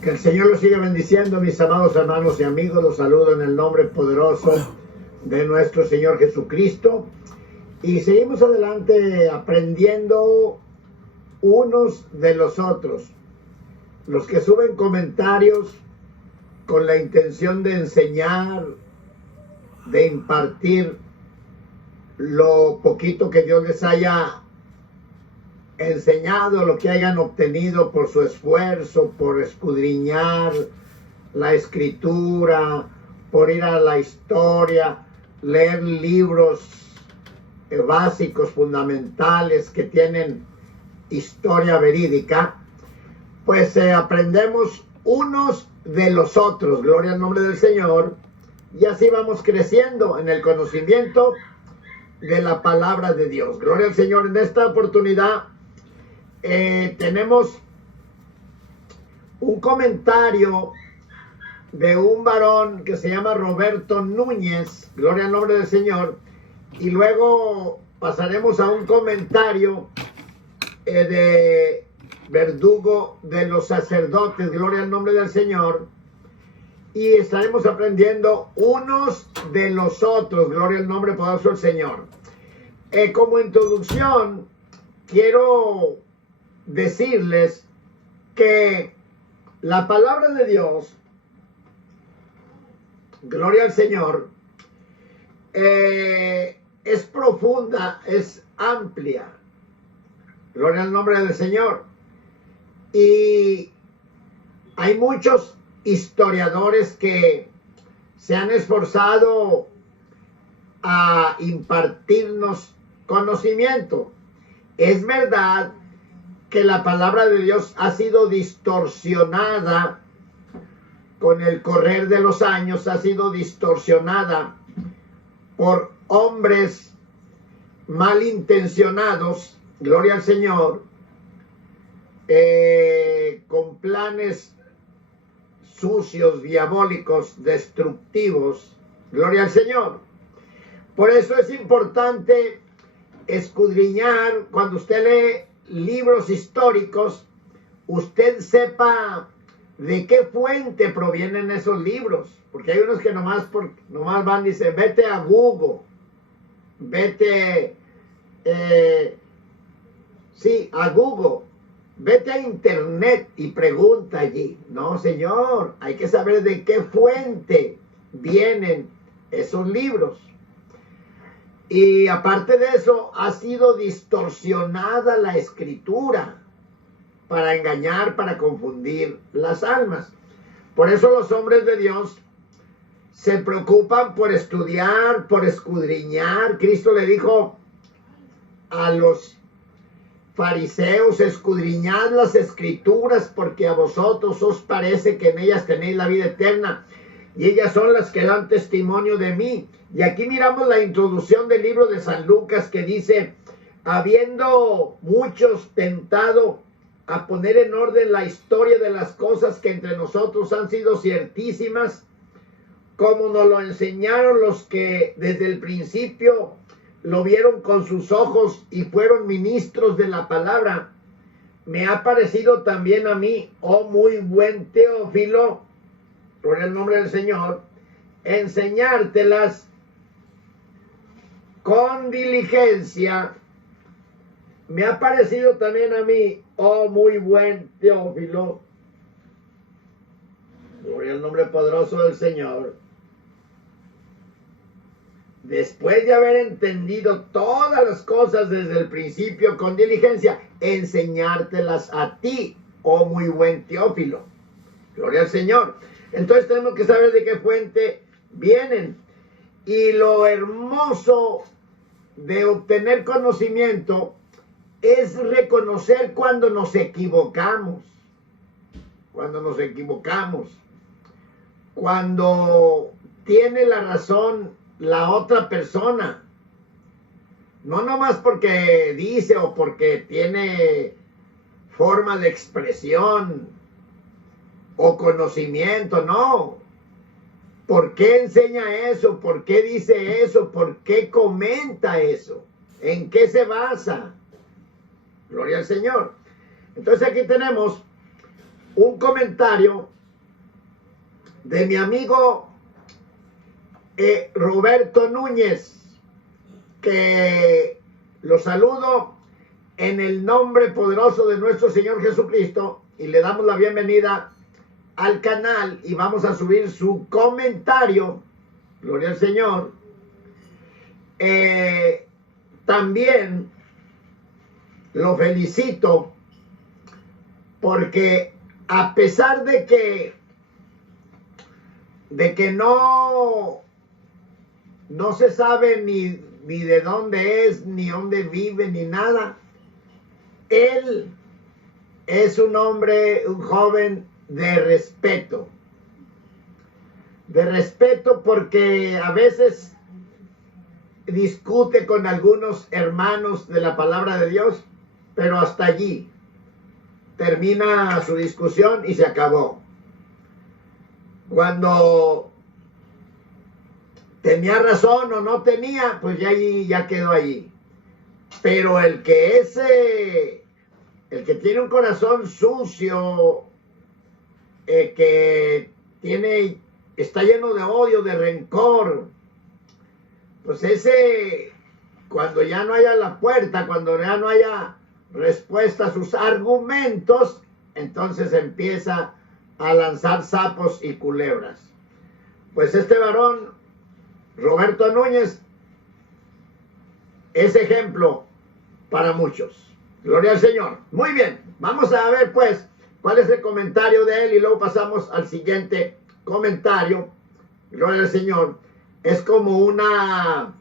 Que el Señor los siga bendiciendo, mis amados hermanos y amigos. Los saludo en el nombre poderoso de nuestro Señor Jesucristo. Y seguimos adelante aprendiendo unos de los otros. Los que suben comentarios con la intención de enseñar, de impartir lo poquito que Dios les haya enseñado, lo que hayan obtenido por su esfuerzo, por escudriñar la escritura, por ir a la historia, leer libros básicos, fundamentales que tienen historia verídica, pues aprendemos unos de los otros, gloria al nombre del Señor, y así vamos creciendo en el conocimiento de la palabra de Dios. Gloria al Señor. En esta oportunidad tenemos un comentario de un varón que se llama Roberto Núñez, gloria al nombre del Señor, y luego pasaremos a un comentario de Verdugo de los sacerdotes, gloria al nombre del Señor, y estaremos aprendiendo unos de los otros, gloria al nombre poderoso del Señor. Como introducción, quiero decirles que la palabra de Dios, gloria al Señor, es profunda, es amplia, gloria al nombre del Señor, y hay muchos historiadores que se han esforzado a impartirnos conocimiento. Es verdad que la palabra de Dios ha sido distorsionada con el correr de los años, ha sido distorsionada por hombres malintencionados, gloria al Señor, con planes sucios, diabólicos, destructivos, gloria al Señor. Por eso es importante escudriñar. Cuando usted lee libros históricos, usted sepa de qué fuente provienen esos libros, porque hay unos que nomás van y dicen, vete a Google, vete a Google, vete a internet y pregunta allí. No, señor, hay que saber de qué fuente vienen esos libros. Y aparte de eso, ha sido distorsionada la escritura para engañar, para confundir las almas. Por eso los hombres de Dios se preocupan por estudiar, por escudriñar. Cristo le dijo a los fariseos, escudriñad las escrituras porque a vosotros os parece que en ellas tenéis la vida eterna y ellas son las que dan testimonio de mí. Y aquí miramos la introducción del libro de San Lucas que dice, habiendo muchos tentado a poner en orden la historia de las cosas que entre nosotros han sido ciertísimas, como nos lo enseñaron los que desde el principio lo vieron con sus ojos y fueron ministros de la palabra, me ha parecido también a mí, oh muy buen Teófilo, por el nombre del Señor, enseñártelas con diligencia. Me ha parecido también a mí, oh muy buen Teófilo, gloria al nombre poderoso del Señor, después de haber entendido todas las cosas desde el principio con diligencia, enseñártelas a ti, oh muy buen Teófilo. Gloria al Señor. Entonces tenemos que saber de qué fuente vienen. Y lo hermoso de obtener conocimiento es reconocer cuando nos equivocamos. Cuando nos equivocamos. Cuando tiene la razón la otra persona, no nomás porque dice o porque tiene forma de expresión o conocimiento, no. ¿Por qué enseña eso? ¿Por qué dice eso? ¿Por qué comenta eso? ¿En qué se basa? Gloria al Señor. Entonces aquí tenemos un comentario de mi amigo Roberto Núñez, que lo saludo en el nombre poderoso de nuestro Señor Jesucristo y le damos la bienvenida al canal y vamos a subir su comentario. Gloria al Señor. También lo felicito porque a pesar de que no se sabe ni de dónde es, ni dónde vive, ni nada, él es un hombre, un joven de respeto. De respeto porque a veces discute con algunos hermanos de la palabra de Dios, pero hasta allí termina su discusión y se acabó. Cuando tenía razón o no tenía, pues ya quedó allí. Pero el que tiene un corazón sucio, que está lleno de odio, de rencor, pues ese, cuando ya no haya la puerta, cuando ya no haya respuesta a sus argumentos, entonces empieza a lanzar sapos y culebras. Pues este varón, Roberto Núñez, es ejemplo para muchos. Gloria al Señor. Muy bien, vamos a ver pues cuál es el comentario de él y luego pasamos al siguiente comentario. Gloria al Señor. Es como una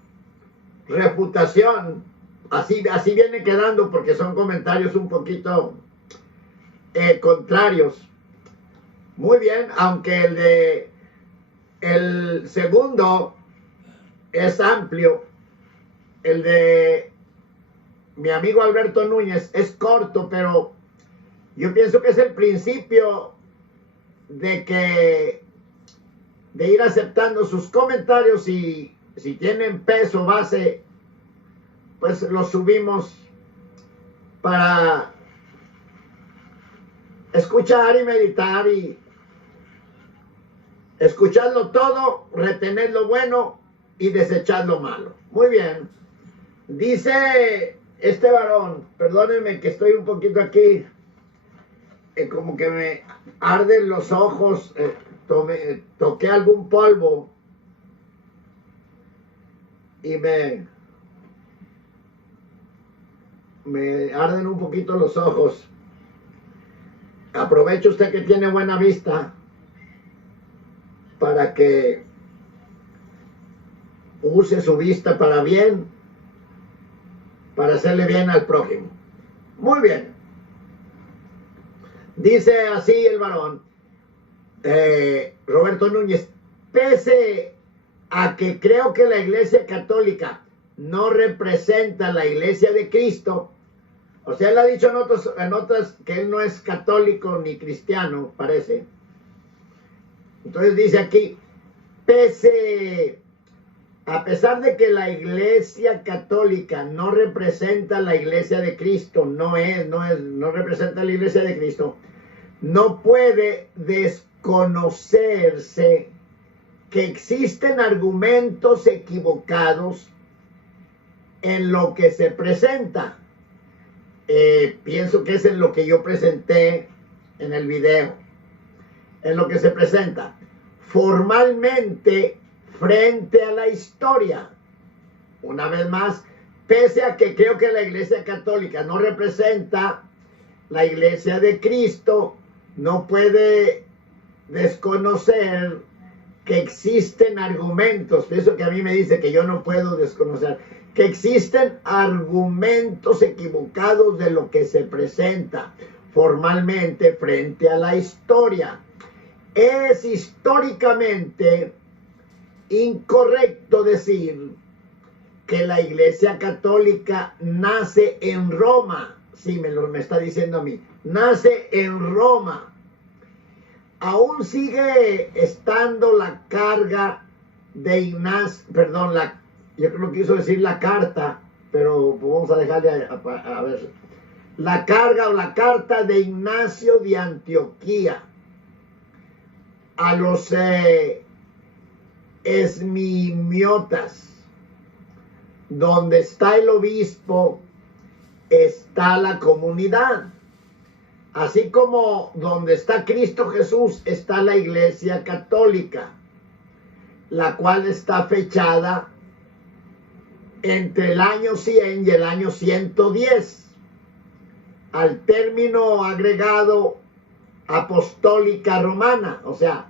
refutación, así viene quedando porque son comentarios un poquito contrarios. Muy bien, aunque el segundo es amplio, el de mi amigo Alberto Núñez es corto, pero yo pienso que es el principio de ir aceptando sus comentarios y si tienen peso, base, pues los subimos para escuchar y meditar y escucharlo todo, retener lo bueno y desechar lo malo. Muy bien. Dice este varón, perdónenme que estoy un poquito aquí, como que me arden los ojos, toqué algún polvo y me arden un poquito los ojos. Aproveche usted que tiene buena vista para que use su vista para bien, para hacerle bien al prójimo. Muy bien. Dice así el varón, Roberto Núñez, pese a que creo que la Iglesia Católica no representa la Iglesia de Cristo, o sea, él ha dicho en otras que él no es católico ni cristiano, parece. Entonces dice aquí, a pesar de que la Iglesia Católica no representa la Iglesia de Cristo, no representa la Iglesia de Cristo, no puede desconocerse que existen argumentos equivocados en lo que se presenta. Pienso que es en lo que yo presenté en el video, en lo que se presenta formalmente frente a la historia. Una vez más, pese a que creo que la Iglesia Católica no representa la Iglesia de Cristo, no puede desconocer que existen argumentos. Eso que a mí me dice que yo no puedo desconocer, que existen argumentos equivocados de lo que se presenta formalmente frente a la historia. Es históricamente incorrecto decir que la Iglesia Católica nace en Roma. Sí, me está diciendo a mí. Nace en Roma. Aún sigue estando la carga de Ignacio, perdón, yo creo que quiso decir la carta, pero vamos a dejarle a ver. la carga o la carta de Ignacio de Antioquía a los esmimiotas. Donde está el obispo, está la comunidad. Así como donde está Cristo Jesús, está la Iglesia Católica, la cual está fechada entre el año 100 y el año 110. Al término agregado apostólica romana, o sea,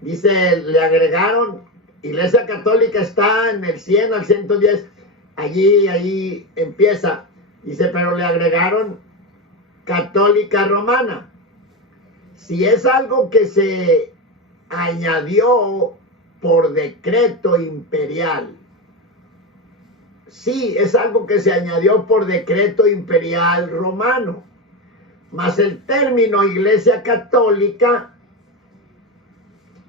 dice, le agregaron, Iglesia Católica está en el 100 al 110, allí empieza, dice, pero le agregaron católica romana. Si es algo que se añadió por decreto imperial, sí, es algo que se añadió por decreto imperial romano, mas el término Iglesia Católica,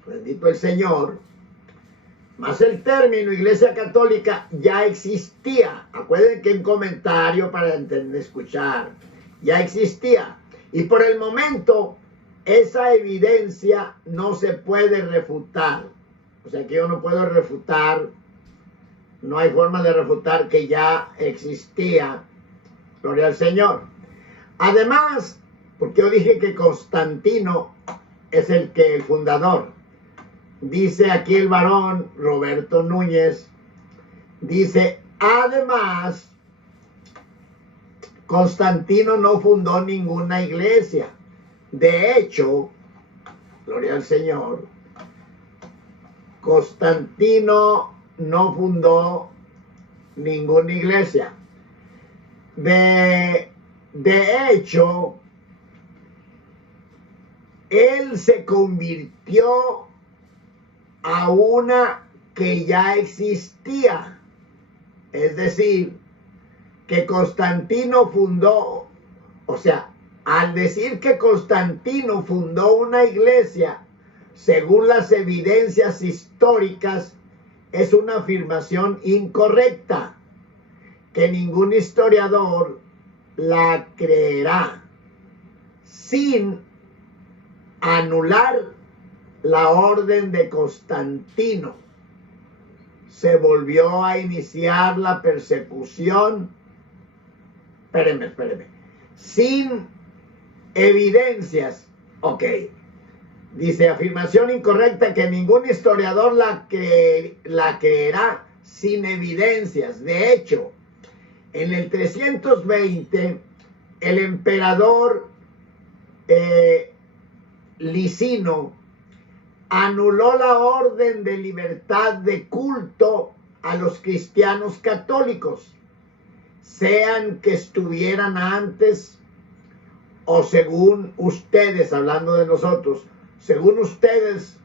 bendito el Señor, mas el término Iglesia Católica ya existía. Acuérdense que en comentario para escuchar, ya existía. Y por el momento, esa evidencia no se puede refutar. O sea que yo no puedo refutar, no hay forma de refutar que ya existía. Gloria al Señor. Además, porque yo dije que Constantino es el fundador. Dice aquí el varón Roberto Núñez, dice, además, Constantino no fundó ninguna iglesia. De hecho, gloria al Señor, Constantino no fundó ninguna iglesia. De hecho, él se convirtió a una que ya existía. Es decir, que Constantino fundó, o sea, al decir que Constantino fundó una iglesia, según las evidencias históricas, es una afirmación incorrecta, que ningún historiador la creerá, sin anular la orden de Constantino. Se volvió a iniciar la persecución. Espérenme. Sin evidencias. Ok. Dice, afirmación incorrecta que ningún historiador la creerá sin evidencias. De hecho, en el 320, el emperador Licino anuló la orden de libertad de culto a los cristianos católicos, sean que estuvieran antes o según ustedes, hablando de nosotros, según ustedes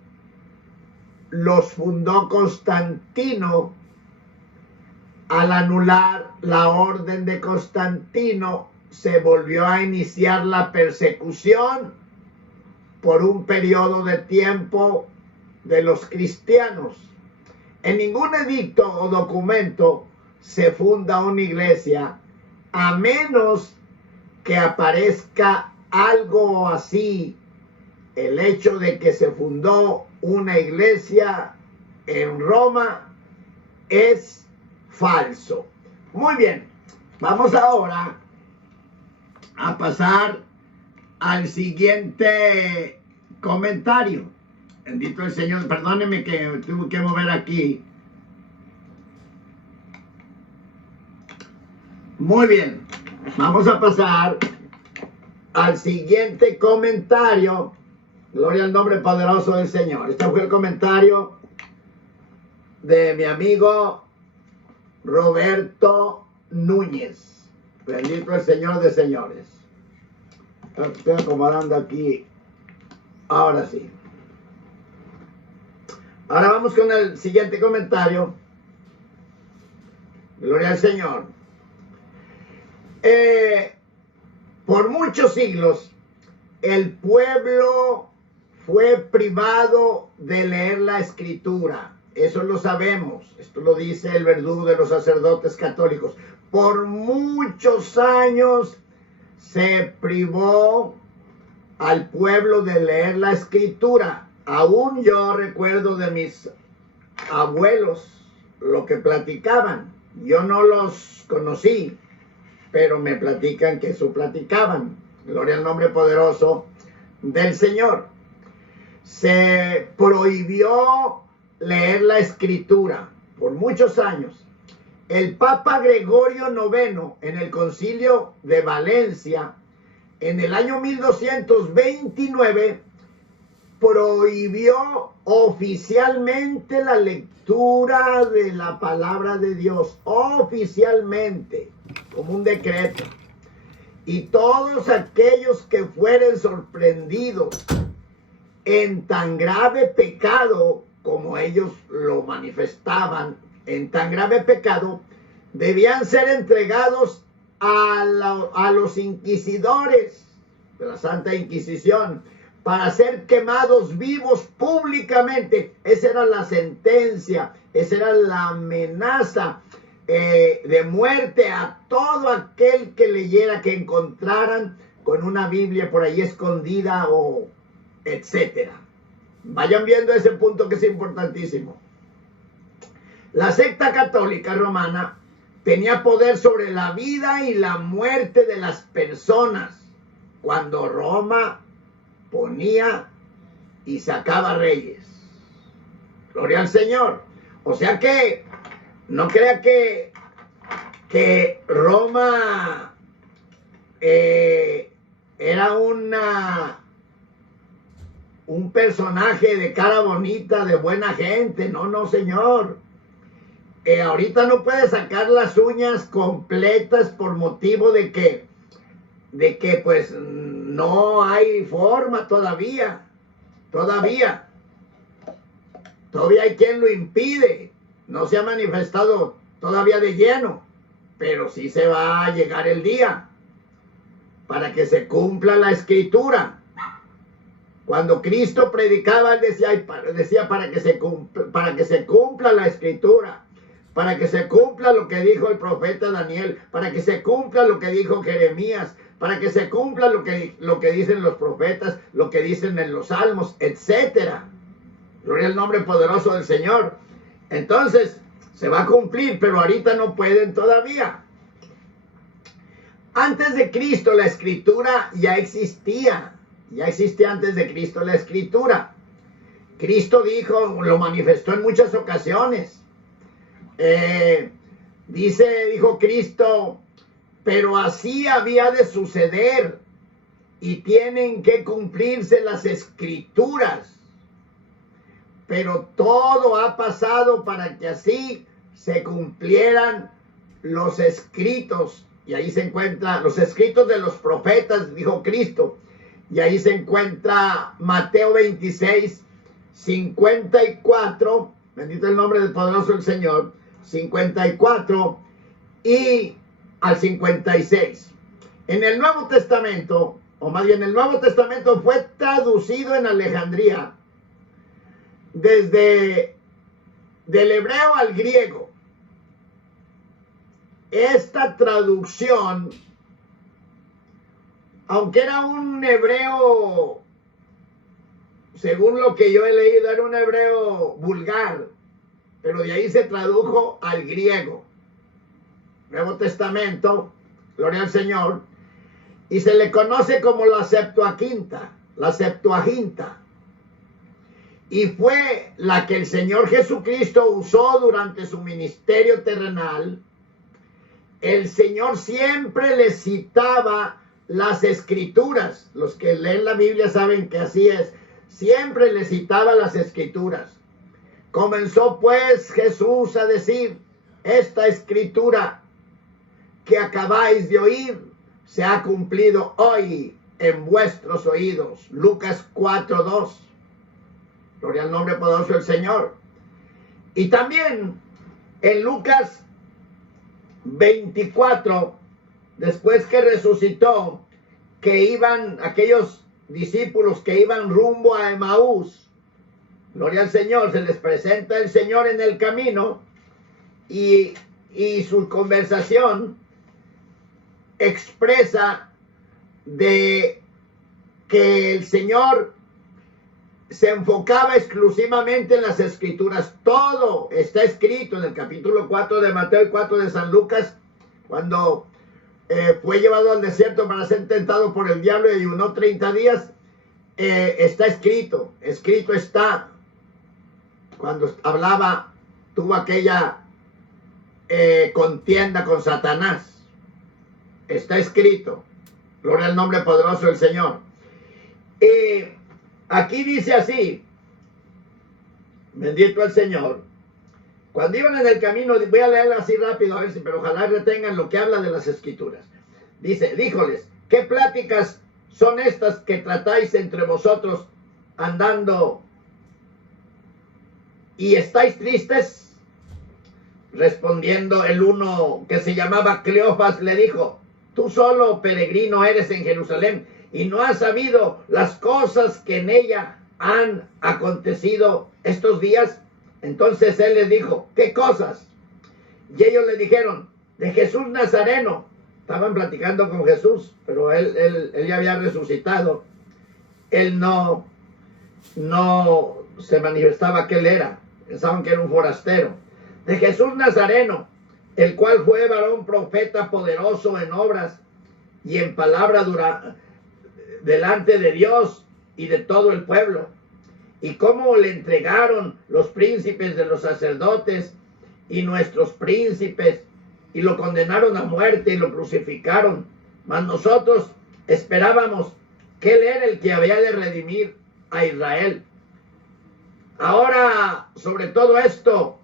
los fundó Constantino. Al anular la orden de Constantino, se volvió a iniciar la persecución por un periodo de tiempo de los cristianos. En ningún edicto o documento se funda una iglesia, a menos que aparezca algo así, el hecho de que se fundó una iglesia en Roma es falso. Muy bien, vamos ahora a pasar al siguiente comentario. Bendito el Señor, perdónenme que tuve que mover aquí. Muy bien, vamos a pasar al siguiente comentario. Gloria al nombre poderoso del Señor. Este fue el comentario de mi amigo Roberto Núñez. Bendito el Señor de señores. Estoy acomodando aquí. Ahora sí. Ahora vamos con el siguiente comentario. Gloria al Señor. Por muchos siglos, el pueblo fue privado de leer la Escritura. Eso lo sabemos. Esto lo dice el verdugo de los sacerdotes católicos. Por muchos años se privó al pueblo de leer la escritura. Aún yo recuerdo de mis abuelos lo que platicaban. Yo no los conocí, pero me platican que eso platicaban. Gloria al nombre poderoso del Señor. Se prohibió leer la escritura por muchos años. El Papa Gregorio IX, en el Concilio de Valencia, en el año 1229, prohibió oficialmente la lectura de la palabra de Dios, oficialmente, como un decreto. Y todos aquellos que fueren sorprendidos en tan grave pecado como ellos lo manifestaban, en tan grave pecado, debían ser entregados a los inquisidores de la Santa Inquisición para ser quemados vivos públicamente. Esa era la sentencia, esa era la amenaza de muerte a todo aquel que leyera, que encontraran con una Biblia por ahí escondida o etcétera. Vayan viendo ese punto que es importantísimo. La secta católica romana tenía poder sobre la vida y la muerte de las personas cuando Roma ponía y sacaba reyes. Gloria al Señor. O sea que no crea que Roma era un personaje de cara bonita, de buena gente. No, no, señor. Ahorita no puede sacar las uñas completas por motivo de que pues no hay forma todavía. Todavía hay quien lo impide. No se ha manifestado todavía de lleno, pero sí se va a llegar el día para que se cumpla la escritura. Cuando Cristo predicaba, él decía para que se cumpla la escritura, para que se cumpla lo que dijo el profeta Daniel, para que se cumpla lo que dijo Jeremías, para que se cumpla lo que dicen los profetas, lo que dicen en los salmos, etcétera. Gloria al nombre poderoso del Señor. Entonces, se va a cumplir, pero ahorita no pueden todavía. Antes de Cristo la escritura ya existía antes de Cristo la escritura. Cristo dijo, lo manifestó en muchas ocasiones. Dijo Cristo, pero así había de suceder y tienen que cumplirse las escrituras. Pero todo ha pasado para que así se cumplieran los escritos. Y ahí se encuentra los escritos de los profetas, dijo Cristo. Y ahí se encuentra Mateo 26, 54, bendito el nombre del poderoso del Señor, 54 y al 56. En el Nuevo Testamento, o más bien el Nuevo Testamento fue traducido en Alejandría desde del hebreo al griego. Esta traducción, aunque era un hebreo, según lo que yo he leído, era un hebreo vulgar, pero de ahí se tradujo al griego. Nuevo Testamento, gloria al Señor, y se le conoce como la Septuaginta, y fue la que el Señor Jesucristo usó durante su ministerio terrenal. El Señor siempre le citaba las escrituras. Los que leen la Biblia saben que así es. Siempre le citaba las escrituras. Comenzó pues Jesús a decir, esta escritura que acabáis de oír se ha cumplido hoy en vuestros oídos. Lucas 4:2. Gloria al nombre poderoso del Señor. Y también en Lucas 24, después que resucitó, que iban aquellos discípulos que iban rumbo a Emaús, gloria al Señor, se les presenta el Señor en el camino y su conversación expresa de que el Señor se enfocaba exclusivamente en las escrituras. Todo está escrito en el capítulo 4 de Mateo y 4 de San Lucas, cuando fue llevado al desierto para ser tentado por el diablo y ayunó 30 días. Está escrito está. Cuando hablaba, tuvo aquella contienda con Satanás. Está escrito. Gloria al nombre poderoso del Señor. Aquí dice así, bendito el Señor. Cuando iban en el camino, voy a leerlo así rápido, a ver si, pero ojalá retengan lo que habla de las escrituras. Dice, díjoles, ¿qué pláticas son estas que tratáis entre vosotros andando y estáis tristes? Respondiendo el uno que se llamaba Cleofas le dijo, tú solo peregrino eres en Jerusalén y no has sabido las cosas que en ella han acontecido estos días. Entonces él les dijo, ¿qué cosas? Y ellos le dijeron, de Jesús Nazareno. Estaban platicando con Jesús, pero él ya había resucitado. Él no se manifestaba que él era. Pensaban que era un forastero. De Jesús Nazareno, el cual fue varón profeta poderoso en obras y en palabra delante de Dios y de todo el pueblo. Y cómo le entregaron los príncipes de los sacerdotes y nuestros príncipes y lo condenaron a muerte y lo crucificaron. Mas nosotros esperábamos que él era el que había de redimir a Israel. Ahora, sobre todo esto,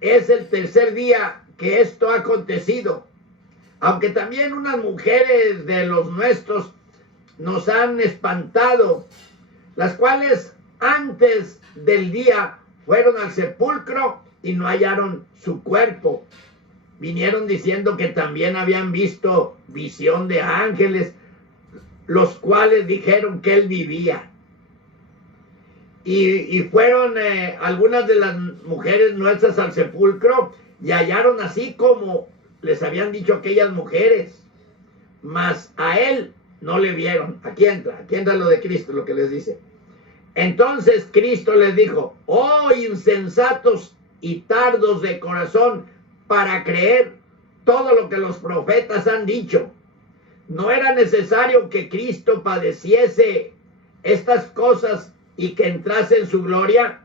es el tercer día que esto ha acontecido. Aunque también unas mujeres de los nuestros nos han espantado, las cuales antes del día fueron al sepulcro y no hallaron su cuerpo. Vinieron diciendo que también habían visto visión de ángeles, los cuales dijeron que él vivía. Y fueron algunas de las mujeres nuestras al sepulcro y hallaron así como les habían dicho aquellas mujeres, mas a él no le vieron. Aquí entra lo de Cristo, lo que les dice. Entonces Cristo les dijo, oh insensatos y tardos de corazón para creer todo lo que los profetas han dicho. ¿No era necesario que Cristo padeciese estas cosas y que entrase en su gloria?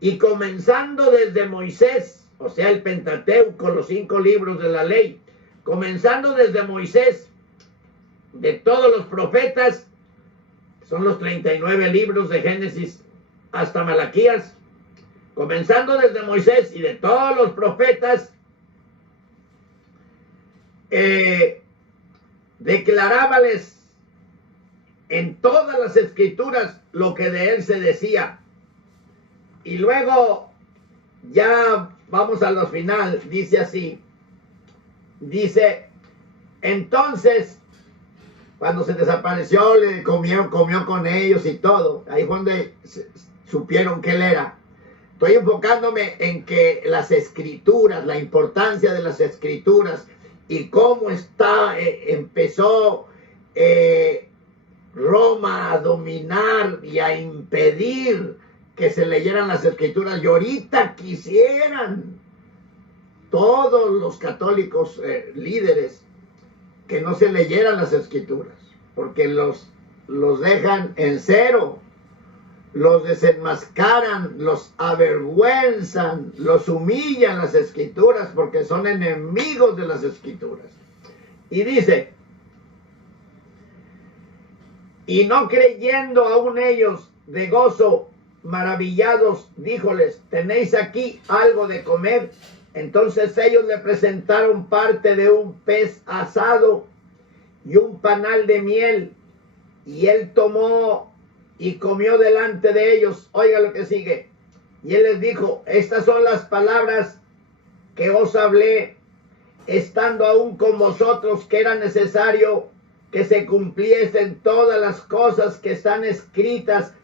Y comenzando desde Moisés, o sea el Pentateuco, los 5 libros de la ley, comenzando desde Moisés, de todos los profetas, son los 39 libros de Génesis hasta Malaquías, comenzando desde Moisés y de todos los profetas, declarábales en todas las escrituras lo que de él se decía. Y luego ya vamos a lo final, dice así, dice, entonces cuando se desapareció, le comió con ellos y todo. Ahí fue donde supieron que él era. Estoy enfocándome en que las escrituras, la importancia de las escrituras y cómo empezó Roma a dominar y a impedir que se leyeran las escrituras. Y ahorita quisieran todos los católicos líderes que no se leyeran las escrituras, porque los dejan en cero, los desenmascaran, los avergüenzan, los humillan las escrituras, porque son enemigos de las escrituras. Y dice, y no creyendo aún ellos de gozo, maravillados, díjoles, ¿tenéis aquí algo de comer? Entonces ellos le presentaron parte de un pez asado y un panal de miel, y él tomó y comió delante de ellos. Oiga lo que sigue. Y él les dijo, estas son las palabras que os hablé, estando aún con vosotros, que era necesario que se cumpliesen todas las cosas que están escritas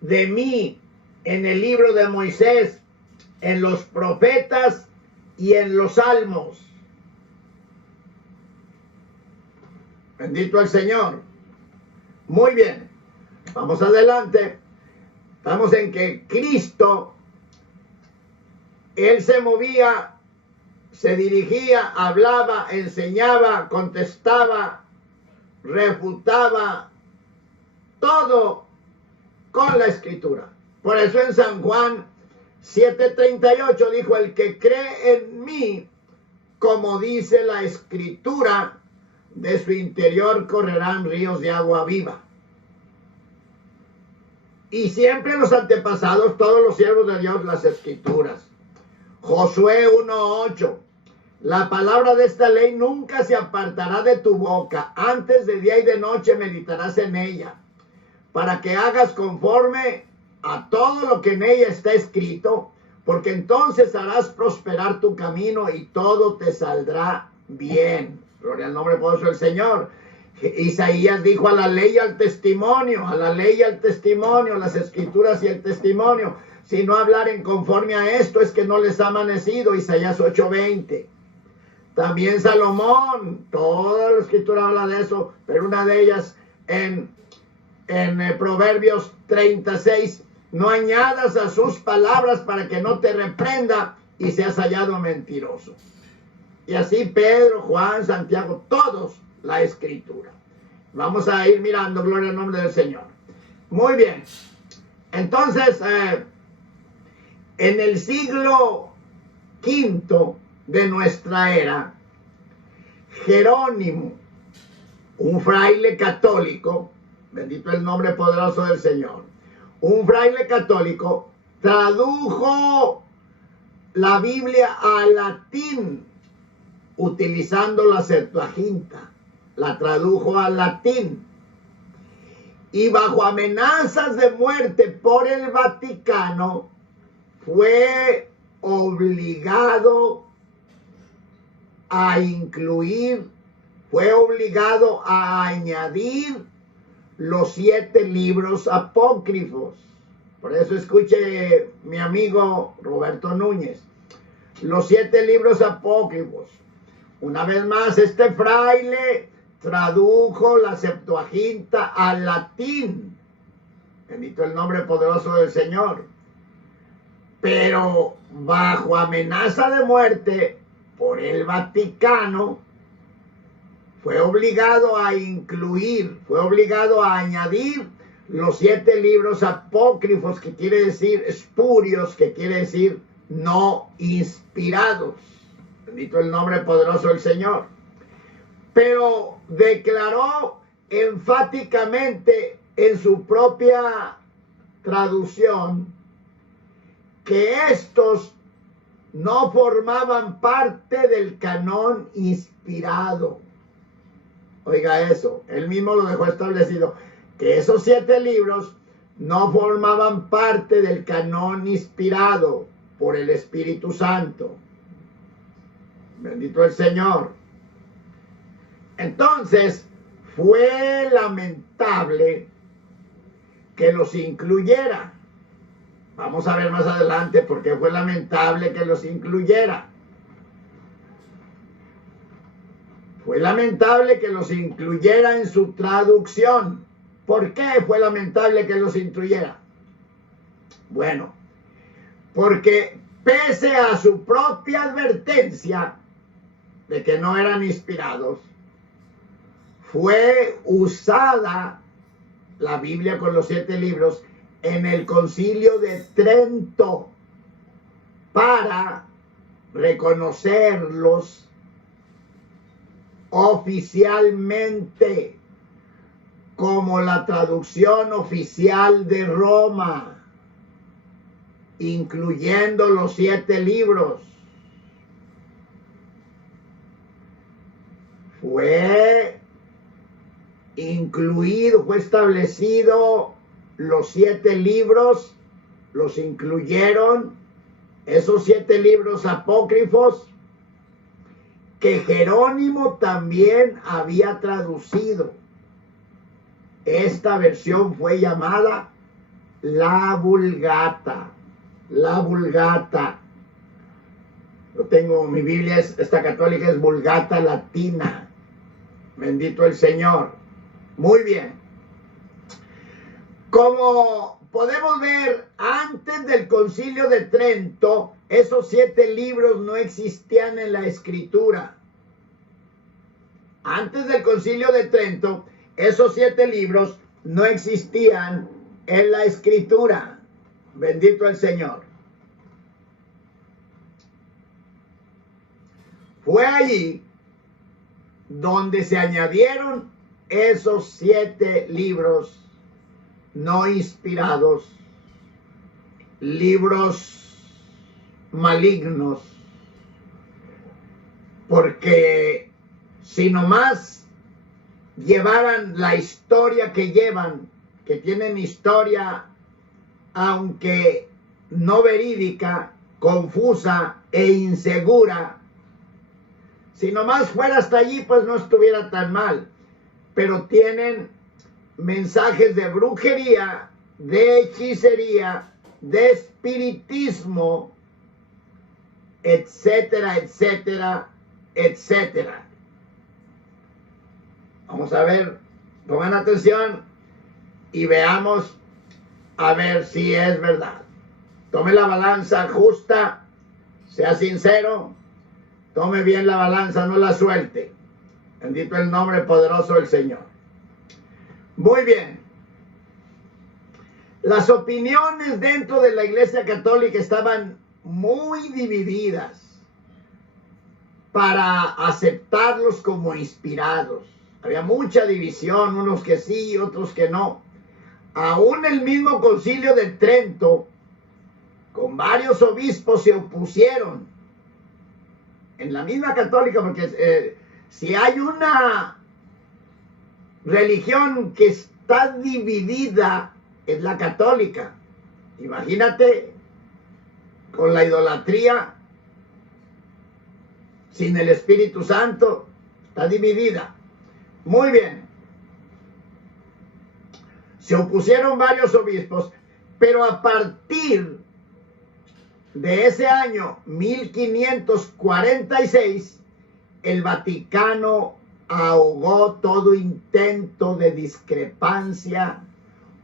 de mí en el libro de Moisés, en los profetas y en los salmos. Bendito el Señor. Muy bien. Vamos adelante. Estamos en que Cristo, Él se movía, se dirigía, hablaba, enseñaba, contestaba, refutaba, todo con la Escritura. Por eso en San Juan 7:38 dijo: el que cree en mí, como dice la Escritura, de su interior correrán ríos de agua viva. Y siempre los antepasados, todos los siervos de Dios, las Escrituras. Josué 1:8: la palabra de esta ley nunca se apartará de tu boca, antes de día y de noche meditarás en ella, para que hagas conforme a todo lo que en ella está escrito, porque entonces harás prosperar tu camino y todo te saldrá bien. Gloria al nombre poderoso del Señor. Isaías dijo: a la ley y al testimonio, a la ley y al testimonio, las Escrituras y el testimonio. Si no hablaren conforme a esto, es que no les ha amanecido. Isaías 8:20. También Salomón, toda la Escritura habla de eso, pero una de ellas en Proverbios 36: no añadas a sus palabras para que no te reprenda y seas hallado mentiroso. Y así Pedro, Juan, Santiago, todos la Escritura. Vamos a ir mirando, gloria al nombre del Señor. Muy bien. Entonces, en el siglo V de nuestra era, Jerónimo, un fraile católico, bendito el nombre poderoso del Señor, un fraile católico, tradujo la Biblia al latín utilizando la Septuaginta. La tradujo al latín. Y bajo amenazas de muerte por el Vaticano, fue obligado a incluir, fue obligado a añadir los 7 libros apócrifos. Por eso escuche mi amigo Roberto Núñez. Los 7 libros apócrifos. Una vez más, este fraile tradujo la Septuaginta al latín. Bendito el nombre poderoso del Señor. Pero bajo amenaza de muerte por el Vaticano, fue obligado a incluir, fue obligado a añadir los 7 libros apócrifos, que quiere decir espurios, que quiere decir no inspirados. Bendito el nombre poderoso del Señor. Pero declaró enfáticamente en su propia traducción que estos no formaban parte del canón inspirado. Oiga eso, él mismo lo dejó establecido, que esos 7 libros no formaban parte del canón inspirado por el Espíritu Santo. Bendito el Señor. Entonces, fue lamentable que los incluyera. Vamos a ver más adelante por qué fue lamentable que los incluyera. Fue lamentable que los incluyera en su traducción. ¿Por qué fue lamentable que los incluyera? Bueno, porque pese a su propia advertencia de que no eran inspirados, fue usada la Biblia con los 7 libros en el Concilio de Trento para reconocerlos oficialmente como la traducción oficial de Roma, incluyendo los 7 libros. Fue incluido, fue establecido los 7 libros, los incluyeron, esos 7 libros apócrifos que Jerónimo también había traducido. Esta versión fue llamada la Vulgata. La Vulgata. Yo tengo, mi Biblia esta católica es Vulgata latina. Bendito el Señor. Muy bien. Como podemos ver, antes del Concilio de Trento, esos 7 libros no existían en la Escritura. Antes del Concilio de Trento, esos 7 libros no existían en la Escritura. Bendito el Señor. Fue allí donde se añadieron esos 7 libros no inspirados, libros malignos, porque si nomás llevaran la historia que llevan, que tienen historia, aunque no verídica, confusa e insegura, si nomás fuera hasta allí, pues no estuviera tan mal, pero tienen mensajes de brujería, de hechicería, de espiritismo, etcétera, etcétera, etcétera. Vamos a ver, pongan atención y veamos a ver si es verdad. Tome la balanza justa, sea sincero, tome bien la balanza, no la suelte. Bendito el nombre poderoso del Señor. Muy bien. Las opiniones dentro de la Iglesia Católica estaban muy divididas para aceptarlos como inspirados. Había mucha división, unos que sí, otros que no. Aún el mismo Concilio de Trento, con varios obispos, se opusieron. En la misma católica, porque si hay una religión que está dividida, es la católica. Imagínate, con la idolatría, sin el Espíritu Santo, está dividida. Muy bien. Se opusieron varios obispos, pero a partir de ese año 1546, el Vaticano ahogó todo intento de discrepancia,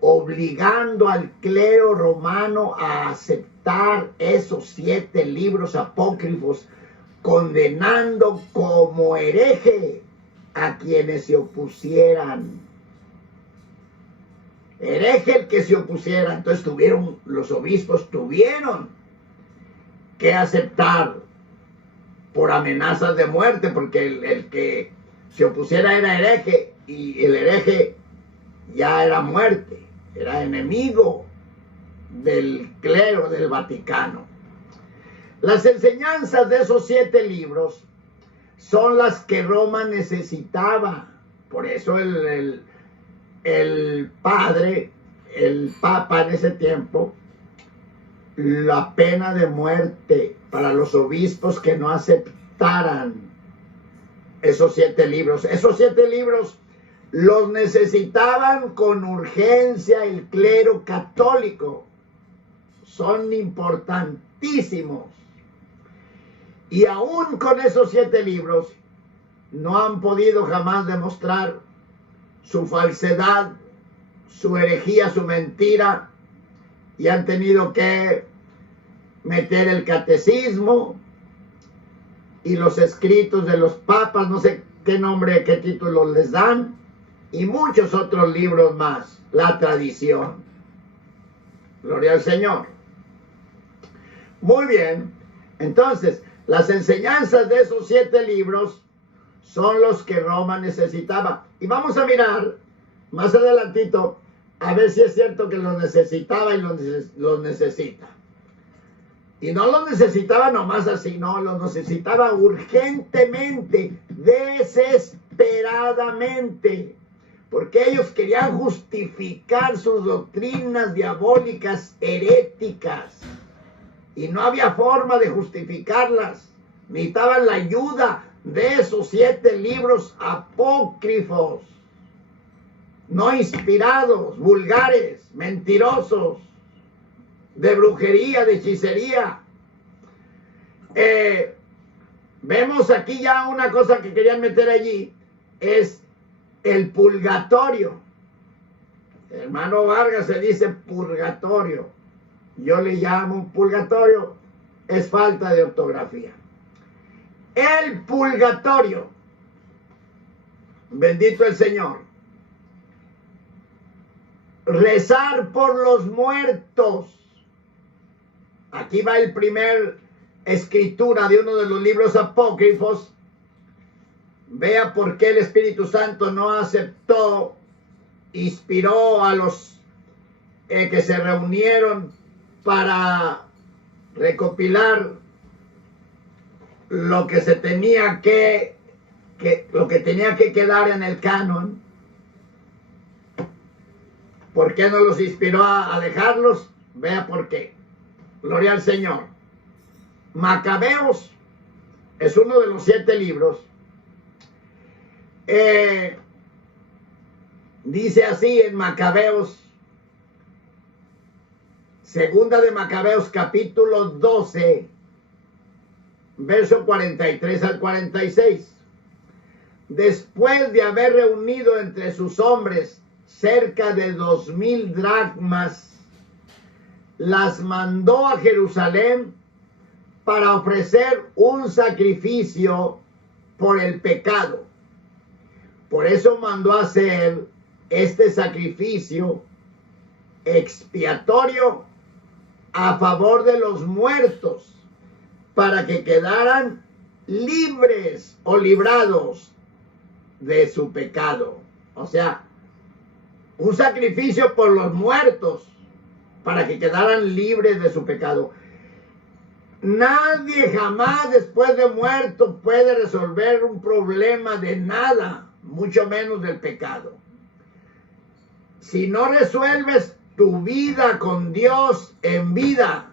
obligando al clero romano a aceptar esos 7 libros apócrifos, condenando como hereje a quienes se opusieran. Hereje el que se opusiera. Entonces los obispos tuvieron que aceptar por amenazas de muerte, porque el que se opusiera era hereje, y el hereje ya era muerte, era enemigo del clero del Vaticano. Las enseñanzas de esos 7 libros son las que Roma necesitaba. Por eso el padre, el papa en ese tiempo, la pena de muerte para los obispos que no aceptaran esos 7 libros. Esos 7 libros los necesitaban con urgencia el clero católico. Son importantísimos. Y aún con esos 7 libros no han podido jamás demostrar su falsedad, su herejía, su mentira, y han tenido que meter el catecismo y los escritos de los papas, no sé qué nombre, qué títulos les dan, y muchos otros libros más, la tradición. Gloria al Señor. Muy bien, entonces, las enseñanzas de esos 7 libros son los que Roma necesitaba. Y vamos a mirar más adelantito a ver si es cierto que los necesitaba y los necesita. Y no los necesitaba nomás así, no, los necesitaba urgentemente, desesperadamente, porque ellos querían justificar sus doctrinas diabólicas heréticas. Y no había forma de justificarlas. Necesitaban la ayuda de esos 7 libros apócrifos, no inspirados, vulgares, mentirosos, de brujería, de hechicería. Vemos aquí ya una cosa que querían meter allí, es el purgatorio. Hermano Vargas se dice purgatorio. Yo le llamo purgatorio. Es falta de ortografía. El purgatorio. Bendito el Señor. Rezar por los muertos. Aquí va el primer escritura de uno de los libros apócrifos. Vea por qué el Espíritu Santo no aceptó, inspiró a los que se reunieron para recopilar lo que se tenía lo que tenía que quedar en el canon. ¿Por qué no los inspiró a dejarlos? Vea por qué. Gloria al Señor. Macabeos es uno de los 7 libros. Dice así en Macabeos, segunda de Macabeos, capítulo 12, verso 43 al 46. Después de haber reunido entre sus hombres cerca de 2000 dracmas, las mandó a Jerusalén para ofrecer un sacrificio por el pecado. Por eso mandó a hacer este sacrificio expiatorio a favor de los muertos, para que quedaran libres o librados de su pecado. O sea, un sacrificio por los muertos, para que quedaran libres de su pecado. Nadie jamás después de muerto puede resolver un problema de nada, mucho menos del pecado. Si no resuelves tu vida con Dios en vida,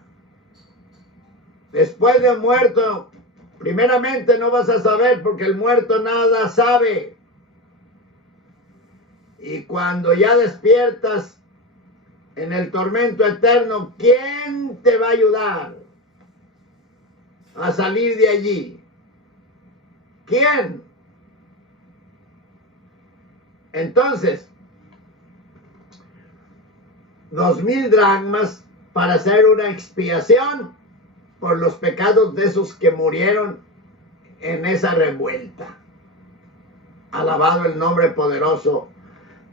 después de muerto, primeramente no vas a saber, porque el muerto nada sabe. Y cuando ya despiertas en el tormento eterno, ¿quién te va a ayudar a salir de allí? ¿Quién? Entonces, 2000 dracmas para hacer una expiación por los pecados de esos que murieron en esa revuelta. Alabado el nombre poderoso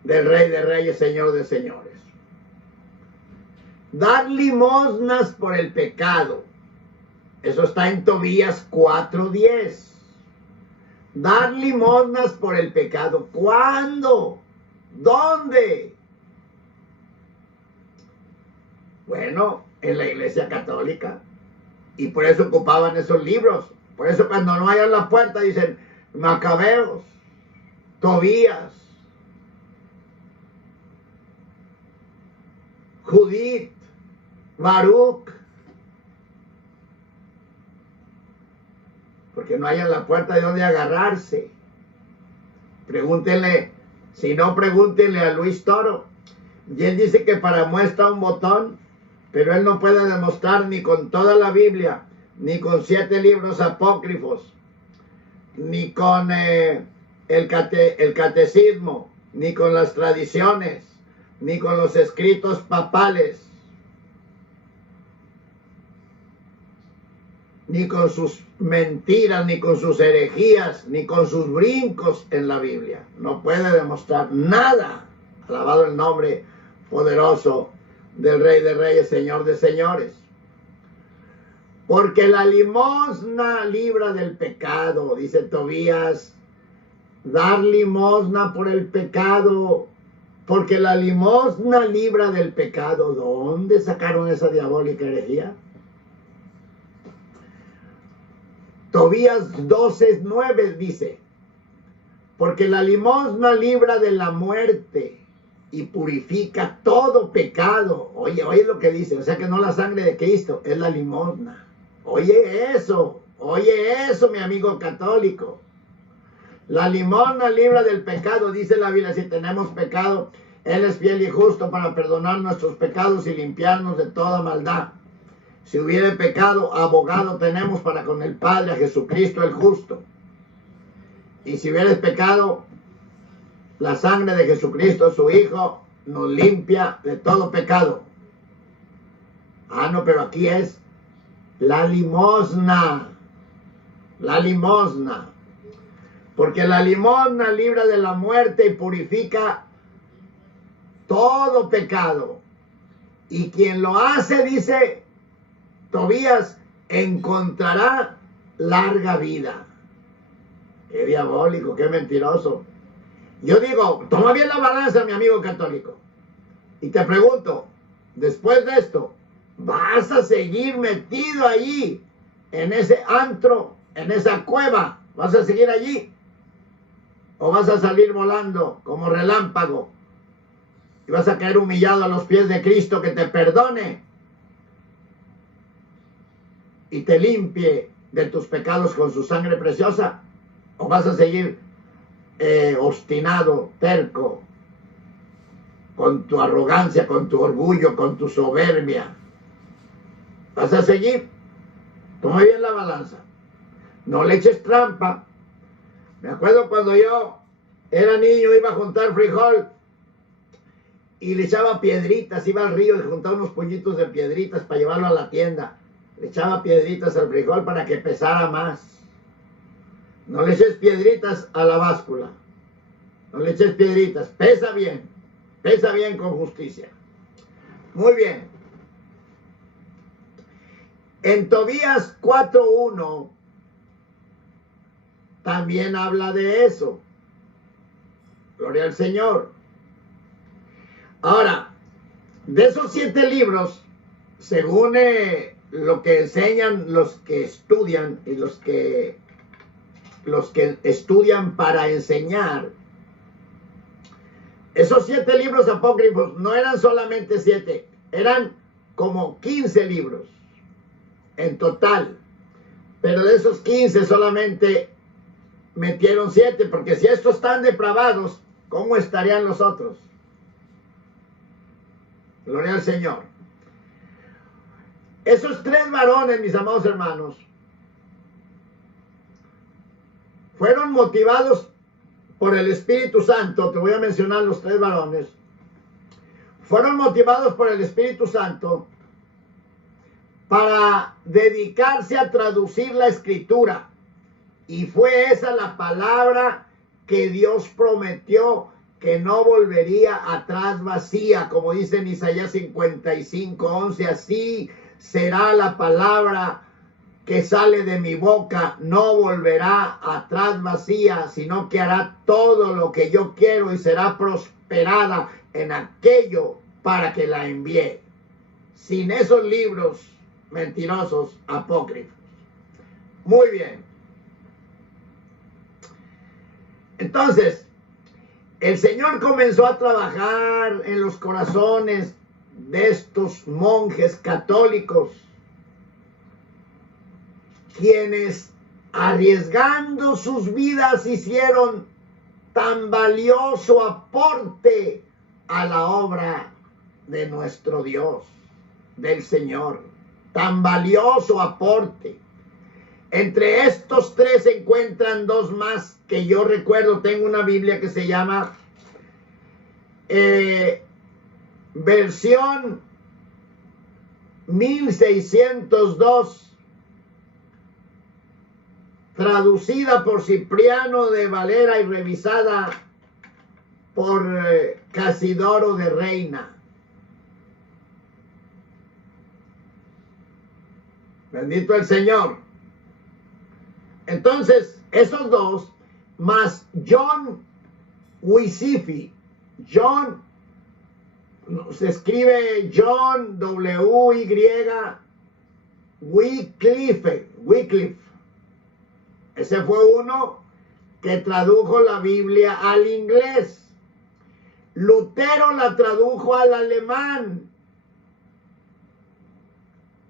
del Rey de Reyes, Señor de Señores. Dar limosnas por el pecado. Eso está en Tobías 4:10. Dar limosnas por el pecado. ¿Cuándo? ¿Dónde? Bueno, en la Iglesia Católica. Y por eso ocupaban esos libros. Por eso cuando no hayan la puerta dicen Macabeos, Tobías, Judith, Baruch. Porque no hayan la puerta de donde agarrarse. Pregúntenle, si no, pregúntenle a Luis Toro. Y él dice que para muestra un botón, pero él no puede demostrar ni con toda la Biblia, ni con 7 libros apócrifos, ni con el catecismo, ni con las tradiciones, ni con los escritos papales, ni con sus mentiras, ni con sus herejías, ni con sus brincos en la Biblia. No puede demostrar nada. Alabado el nombre poderoso del Rey de Reyes, Señor de Señores. Porque la limosna libra del pecado, dice Tobías. Dar limosna por el pecado, porque la limosna libra del pecado. ¿Dónde sacaron esa diabólica herejía? Tobías 12:9 dice, porque la limosna libra de la muerte y purifica todo pecado. Oye lo que dice, o sea que no la sangre de Cristo, es la limosna. Oye eso, mi amigo católico. La limosna libra del pecado, dice la Biblia. Si tenemos pecado, Él es fiel y justo para perdonar nuestros pecados y limpiarnos de toda maldad. Si hubiere pecado, abogado tenemos para con el Padre, a Jesucristo el justo. Y si hubieres pecado, La sangre de Jesucristo, su Hijo, nos limpia de todo pecado. Ah, no, pero aquí es la limosna. La limosna. Porque la limosna libra de la muerte y purifica todo pecado. Y quien lo hace, dice Tobías, encontrará larga vida. Qué diabólico, qué mentiroso. Yo digo, toma bien la balanza, mi amigo católico. Y te pregunto, después de esto, ¿vas a seguir metido allí, en ese antro, en esa cueva? ¿Vas a seguir allí? ¿O vas a salir volando como relámpago? ¿Y vas a caer humillado a los pies de Cristo que te perdone y te limpie de tus pecados con su sangre preciosa? ¿O vas a seguir obstinado, terco, con tu arrogancia, con tu orgullo, con tu soberbia? ¿Vas a seguir? Toma bien la balanza. No le eches trampa. Me acuerdo cuando yo era niño, iba a juntar frijol y le echaba piedritas, iba al río y juntaba unos puñitos de piedritas para llevarlo a la tienda. Le echaba piedritas al frijol para que pesara más. No le eches piedritas a la báscula. No le eches piedritas. Pesa bien con justicia. Muy bien. En Tobías 4:1 también habla de eso. Gloria al Señor. Ahora, de esos 7 libros, según lo que enseñan los que estudian y los que estudian para enseñar, esos 7 libros apócrifos no eran solamente 7, eran como 15 libros en total. Pero de esos 15 solamente metieron 7, porque si estos están depravados, ¿cómo estarían los otros? Gloria al Señor. Esos 3 varones, mis amados hermanos, fueron motivados por el Espíritu Santo. Te voy a mencionar los 3 varones. Fueron motivados por el Espíritu Santo para dedicarse a traducir la Escritura. Y fue esa la palabra que Dios prometió, que no volvería atrás vacía, como dice en Isaías 55:11, así será la palabra que sale de mi boca, no volverá atrás vacía, sino que hará todo lo que yo quiero y será prosperada en aquello para que la envíe. Sin esos libros mentirosos apócrifos. Muy bien. Entonces, el Señor comenzó a trabajar en los corazones de estos monjes católicos, quienes arriesgando sus vidas hicieron tan valioso aporte a la obra de nuestro Dios, del Señor. Tan valioso aporte. Entre estos 3 se encuentran 2 más que yo recuerdo. Tengo una Biblia que se llama versión 1602, traducida por Cipriano de Valera y revisada por Casidoro de Reina. Bendito el Señor. Entonces, esos 2, más John Wycliffe. John, se escribe John Wycliffe. Ese fue uno que tradujo la Biblia al inglés. Lutero la tradujo al alemán.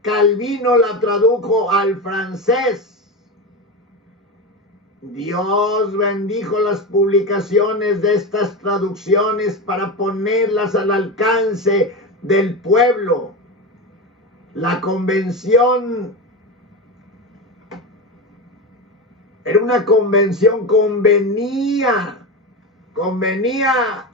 Calvino la tradujo al francés. Dios bendijo las publicaciones de estas traducciones para ponerlas al alcance del pueblo. La convención era una convención, convenía convenía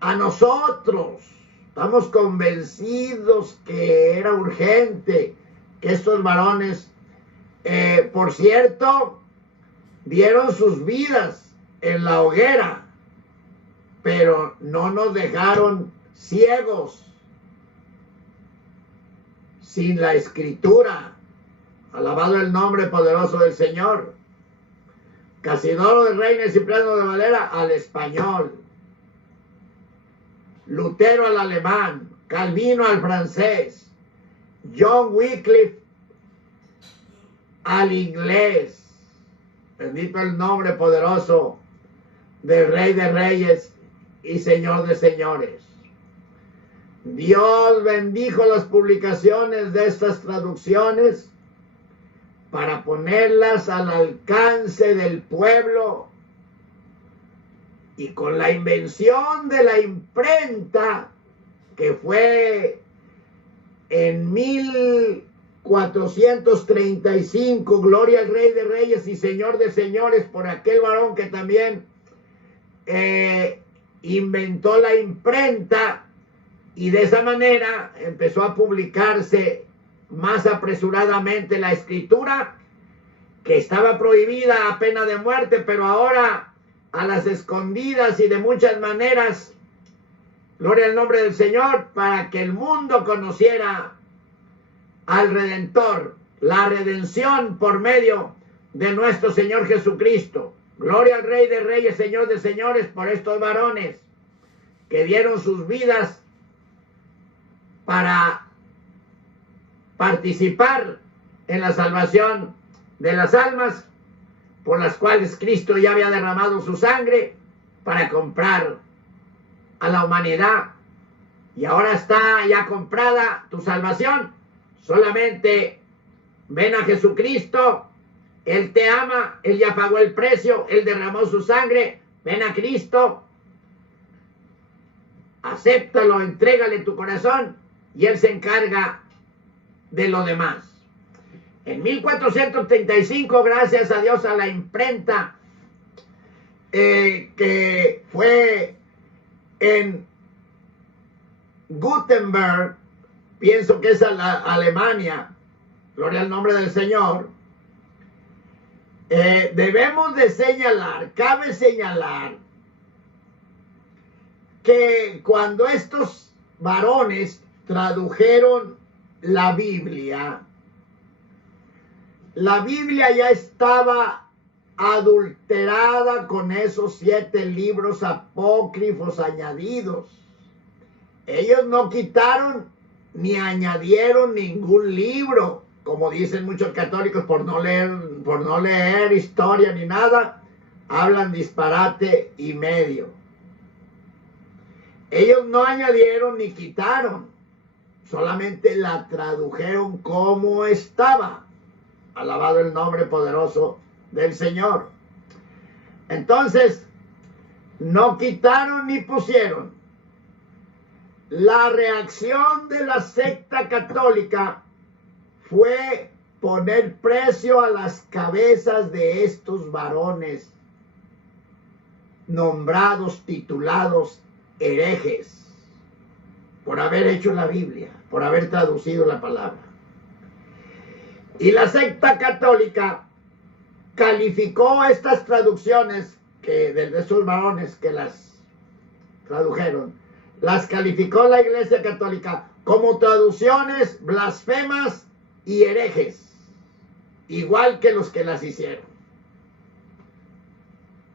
a nosotros. Estamos convencidos que era urgente que estos varones, por cierto, dieron sus vidas en la hoguera, pero no nos dejaron ciegos sin la escritura. Alabado el nombre poderoso del Señor. Casinoro de Reina y Cipriano de Valera al español, Lutero al alemán, Calvino al francés, John Wycliffe al inglés. Bendito el nombre poderoso del Rey de Reyes y Señor de Señores. Dios bendijo las publicaciones de estas traducciones para ponerlas al alcance del pueblo, y con la invención de la imprenta, que fue en 1435, gloria al Rey de Reyes y Señor de Señores, por aquel varón que también inventó la imprenta, y de esa manera empezó a publicarse más apresuradamente la escritura, que estaba prohibida a pena de muerte, pero ahora a las escondidas y de muchas maneras, gloria al nombre del Señor, para que el mundo conociera al Redentor, la redención por medio de nuestro Señor Jesucristo. Gloria al Rey de Reyes, Señor de Señores, por estos varones que dieron sus vidas para participar en la salvación de las almas, por las cuales Cristo ya había derramado su sangre para comprar a la humanidad, y ahora está ya comprada tu salvación. Solamente ven a Jesucristo, Él te ama, Él ya pagó el precio, Él derramó su sangre. Ven a Cristo, acéptalo, entrégale tu corazón y Él se encarga de lo demás. En 1435, gracias a Dios, a la imprenta que fue en Gutenberg, pienso que es Alemania, gloria al nombre del Señor, debemos de señalar, cabe señalar, que cuando estos varones tradujeron la Biblia ya estaba adulterada con esos 7 libros apócrifos añadidos. Ellos no quitaron ni añadieron ningún libro, como dicen muchos católicos, por no leer historia ni nada, hablan disparate y medio. Ellos no añadieron ni quitaron, solamente la tradujeron como estaba. Alabado el nombre poderoso del Señor. Entonces, no quitaron ni pusieron. La reacción de la secta católica fue poner precio a las cabezas de estos varones nombrados, titulados herejes, por haber hecho la Biblia, por haber traducido la palabra. Y la secta católica calificó estas traducciones de estos varones que las tradujeron, las calificó la Iglesia Católica como traducciones blasfemas y herejes, igual que los que las hicieron.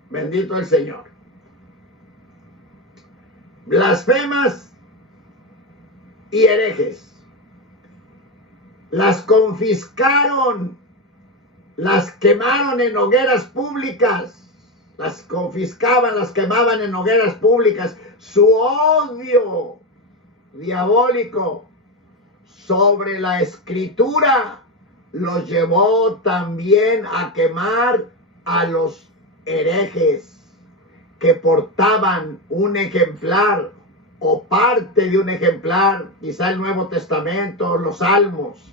Bendito el Señor. Blasfemas y herejes. Las confiscaron, las quemaron en hogueras públicas, las confiscaban, las quemaban en hogueras públicas. Su odio diabólico sobre la escritura los llevó también a quemar a los herejes que portaban un ejemplar o parte de un ejemplar, quizá el Nuevo Testamento, los Salmos.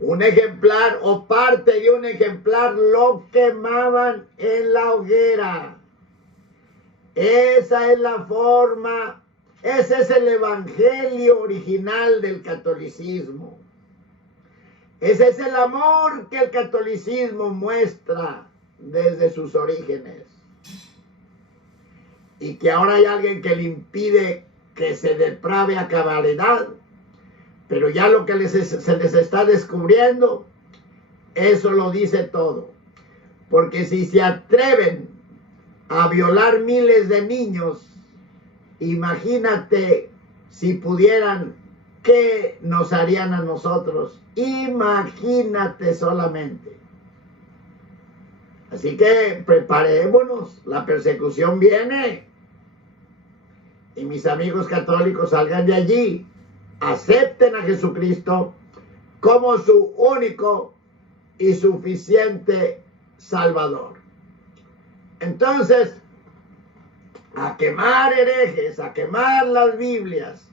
Un ejemplar o parte de un ejemplar lo quemaban en la hoguera. Esa es la forma, ese es el evangelio original del catolicismo. Ese es el amor que el catolicismo muestra desde sus orígenes. Y que ahora hay alguien que le impide que se deprave a cabalidad, pero ya lo que se les está descubriendo, eso lo dice todo. Porque si se atreven a violar miles de niños, imagínate si pudieran, ¿qué nos harían a nosotros? Imagínate solamente. Así que preparémonos, la persecución viene. Y mis amigos católicos, salgan de allí, acepten a Jesucristo como su único y suficiente Salvador. Entonces, a quemar herejes, a quemar las Biblias,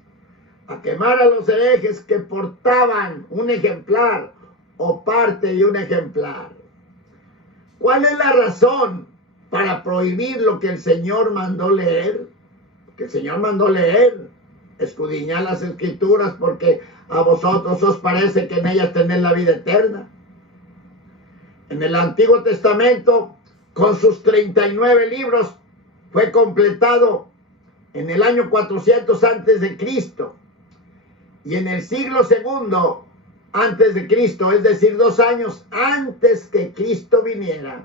a quemar a los herejes que portaban un ejemplar o parte de un ejemplar. ¿Cuál es la razón para prohibir lo que el Señor mandó leer? Que el Señor mandó leer, escudriñar las Escrituras, porque a vosotros os parece que en ellas tenéis la vida eterna. En el Antiguo Testamento, con sus 39 libros, fue completado en el año 400 antes de Cristo. Y en el siglo segundo antes de Cristo, es decir, 2 años antes que Cristo viniera,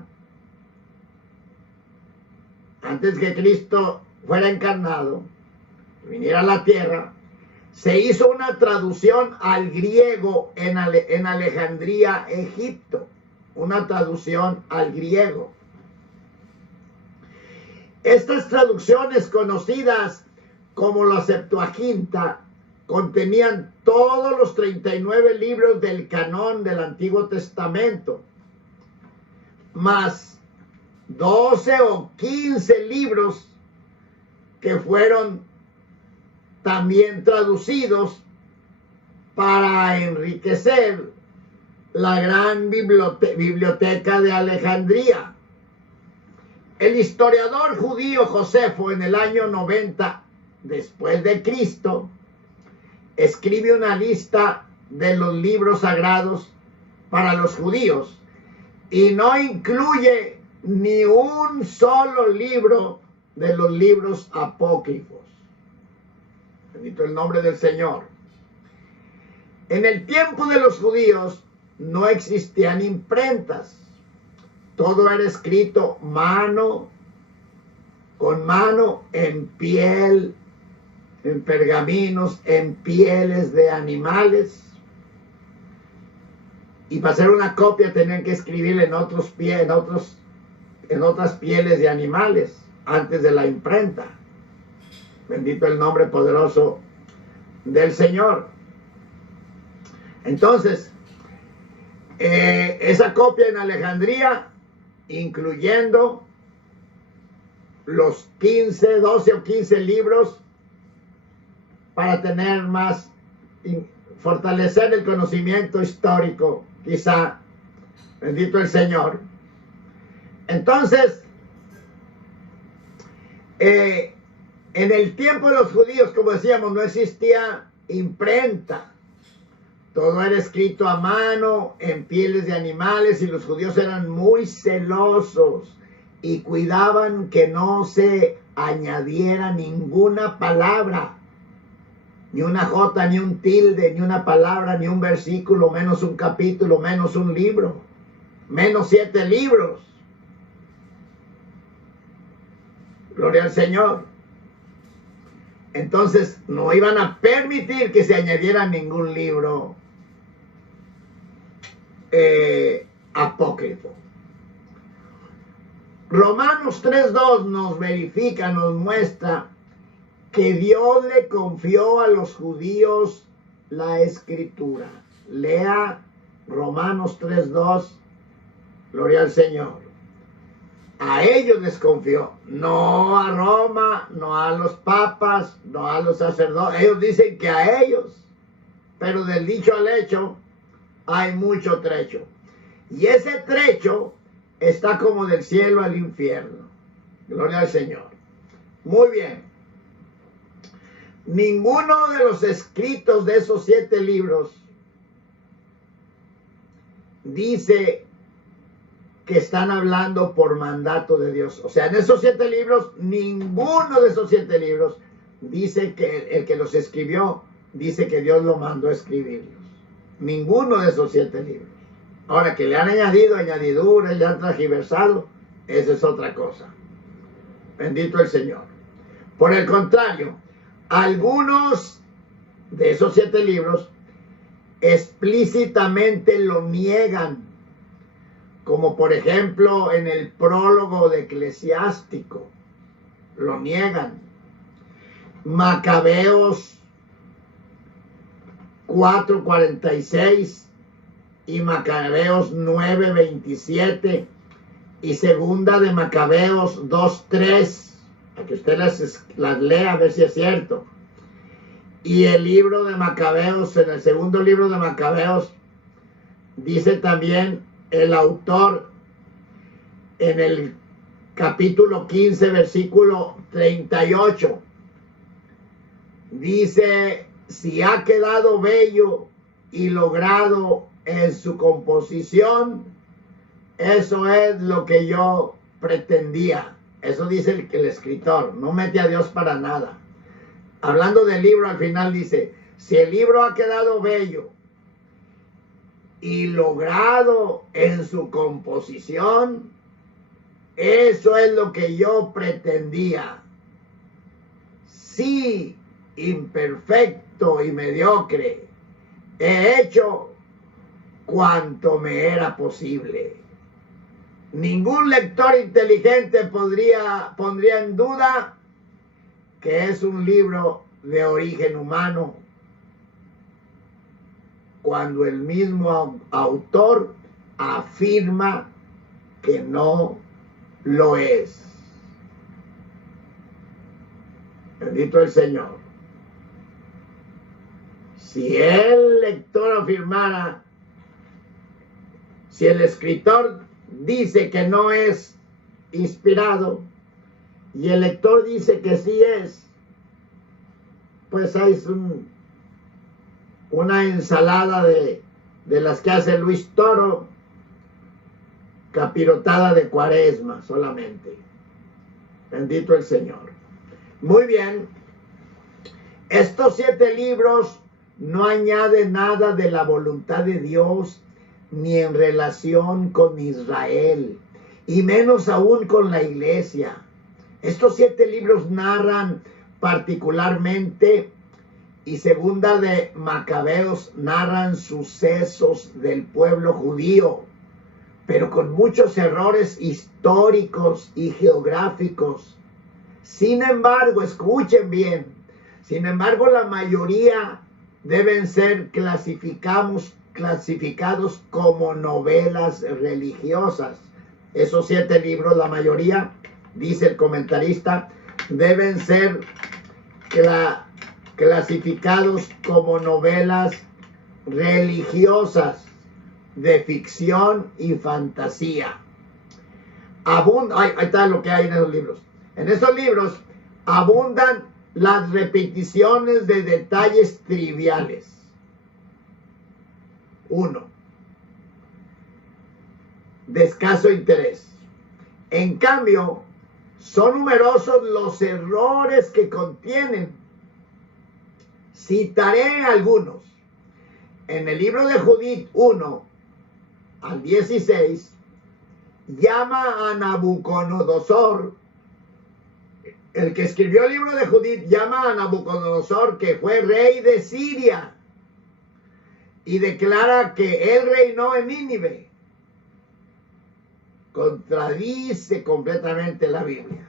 antes que Cristo fuera encarnado, viniera a la tierra, se hizo una traducción al griego en Alejandría, Egipto. Una traducción al griego. Estas traducciones, conocidas como la Septuaginta, contenían todos los 39 libros del canón del Antiguo Testamento, más 12 o 15 libros que fueron también traducidos para enriquecer la gran biblioteca de Alejandría. El historiador judío Josefo, en el año 90 después de Cristo, escribe una lista de los libros sagrados para los judíos y no incluye ni un solo libro de los libros apócrifos. Bendito el nombre del Señor. En el tiempo de los judíos no existían imprentas. Todo era escrito mano con mano, en piel, en pergaminos, en pieles de animales. Y para hacer una copia tenían que escribir en otras pieles de animales antes de la imprenta. Bendito el nombre poderoso del Señor. Entonces, esa copia en Alejandría, incluyendo los 12 o 15 libros, para tener más, fortalecer el conocimiento histórico, quizá. Bendito el Señor. Entonces, en el tiempo de los judíos, como decíamos, no existía imprenta. Todo era escrito a mano, en pieles de animales, y los judíos eran muy celosos y cuidaban que no se añadiera ninguna palabra, ni una jota, ni un tilde, ni una palabra, ni un versículo, menos un capítulo, menos un libro, menos 7 libros. Gloria al Señor. Entonces no iban a permitir que se añadiera ningún libro apócrifo. Romanos 3:2 nos verifica, nos muestra que Dios le confió a los judíos la escritura. Lea Romanos 3:2, gloria al Señor. A ellos les confió, no a Roma, no a los papas, no a los sacerdotes. Ellos dicen que a ellos, pero del dicho al hecho hay mucho trecho. Y ese trecho está como del cielo al infierno. Gloria al Señor. Muy bien. Ninguno de los escritos de esos 7 libros dice que están hablando por mandato de Dios. O sea, en esos 7 libros, ninguno de esos 7 libros dice que el que los escribió dice que Dios lo mandó a escribirlos. Ninguno de esos 7 libros. Ahora, que le han añadido añadiduras, le han transgiversado, esa es otra cosa. Bendito el Señor. Por el contrario, algunos de esos 7 libros explícitamente lo niegan, como por ejemplo en el prólogo de Eclesiástico, lo niegan. Macabeos 4:46 y Macabeos 9:27 y segunda de Macabeos 2:3, para que usted las lea a ver si es cierto. Y el libro de Macabeos, en el segundo libro de Macabeos, dice también el autor en el capítulo 15, versículo 38, dice: si ha quedado bello y logrado en su composición, eso es lo que yo pretendía. Eso dice el escritor, no mete a Dios para nada. Hablando del libro, al final dice: si el libro ha quedado bello y logrado en su composición, eso es lo que yo pretendía. Sí, imperfecto y mediocre, he hecho cuanto me era posible. Ningún lector inteligente pondría en duda que es un libro de origen humano, cuando el mismo autor afirma que no lo es. Bendito el Señor. Si el lector afirmara, si el escritor dice que no es inspirado y el lector dice que sí es, pues hay una ensalada de las que hace Luis Toro, capirotada de Cuaresma solamente. Bendito el Señor. Muy bien. Estos 7 libros no añaden nada de la voluntad de Dios, ni en relación con Israel, y menos aún con la iglesia. Estos 7 libros narran particularmente, y segunda de Macabeos narran sucesos del pueblo judío, pero con muchos errores históricos y geográficos. Sin embargo, escuchen bien, sin embargo, la mayoría deben ser clasificados como novelas religiosas. Esos 7 libros, la mayoría, dice el comentarista, deben ser clasificados como novelas religiosas de ficción y fantasía. Ahí está lo que hay en esos libros. En esos libros abundan las repeticiones de detalles triviales. 1. De escaso interés. En cambio, son numerosos los errores que contienen. Citaré algunos. En el libro de Judith 1 al 16, llama a Nabucodonosor, el que escribió el libro de Judith, llama a Nabucodonosor, que fue rey de Siria, y declara que él reinó en Nínive. Contradice completamente la Biblia.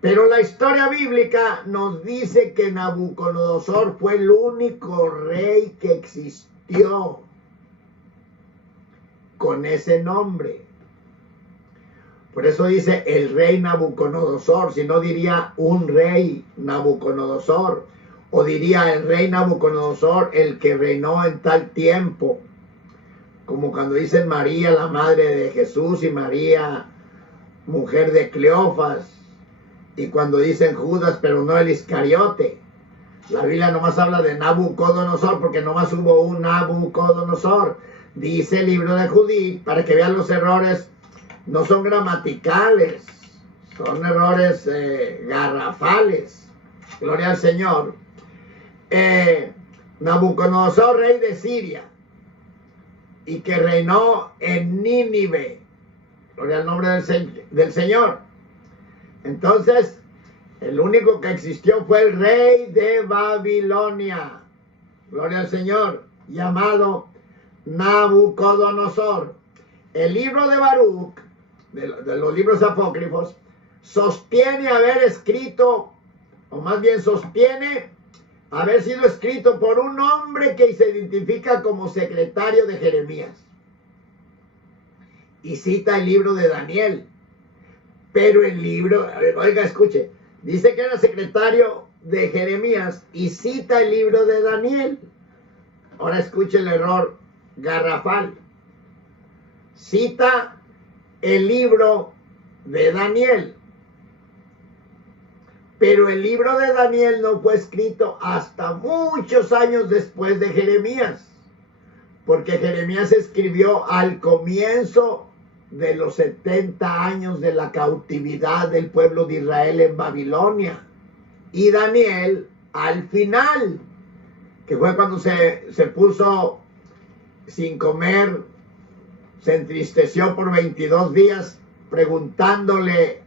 Pero la historia bíblica nos dice que Nabucodonosor fue el único rey que existió con ese nombre. Por eso dice el rey Nabucodonosor, si no diría un rey Nabucodonosor, o diría el rey Nabucodonosor, el que reinó en tal tiempo, como cuando dicen María, la madre de Jesús, y María, mujer de Cleofas, Y cuando dicen Judas, pero no el Iscariote. La Biblia nomás habla de Nabucodonosor, porque nomás hubo un Nabucodonosor. Dice el libro de Judith, para que vean los errores, no son gramaticales, son errores garrafales. Gloria al Señor. Nabucodonosor, rey de Siria, y que reinó en Nínive. Gloria al nombre del Señor. Entonces, el único que existió fue el rey de Babilonia. Gloria al Señor, llamado Nabucodonosor. El libro de Baruch, de los libros apócrifos, sostiene haber escrito, o más bien sostiene haber sido escrito por un hombre que se identifica como secretario de Jeremías. Y cita el libro de Daniel. Pero el libro, oiga, escuche, dice que era secretario de Jeremías y cita el libro de Daniel. Ahora escuche el error garrafal. Cita el libro de Daniel. Pero el libro de Daniel no fue escrito hasta muchos años después de Jeremías. Porque Jeremías escribió al comienzo de los 70 años de la cautividad del pueblo de Israel en Babilonia. Y Daniel al final, que fue cuando se puso sin comer, se entristeció por 22 días preguntándole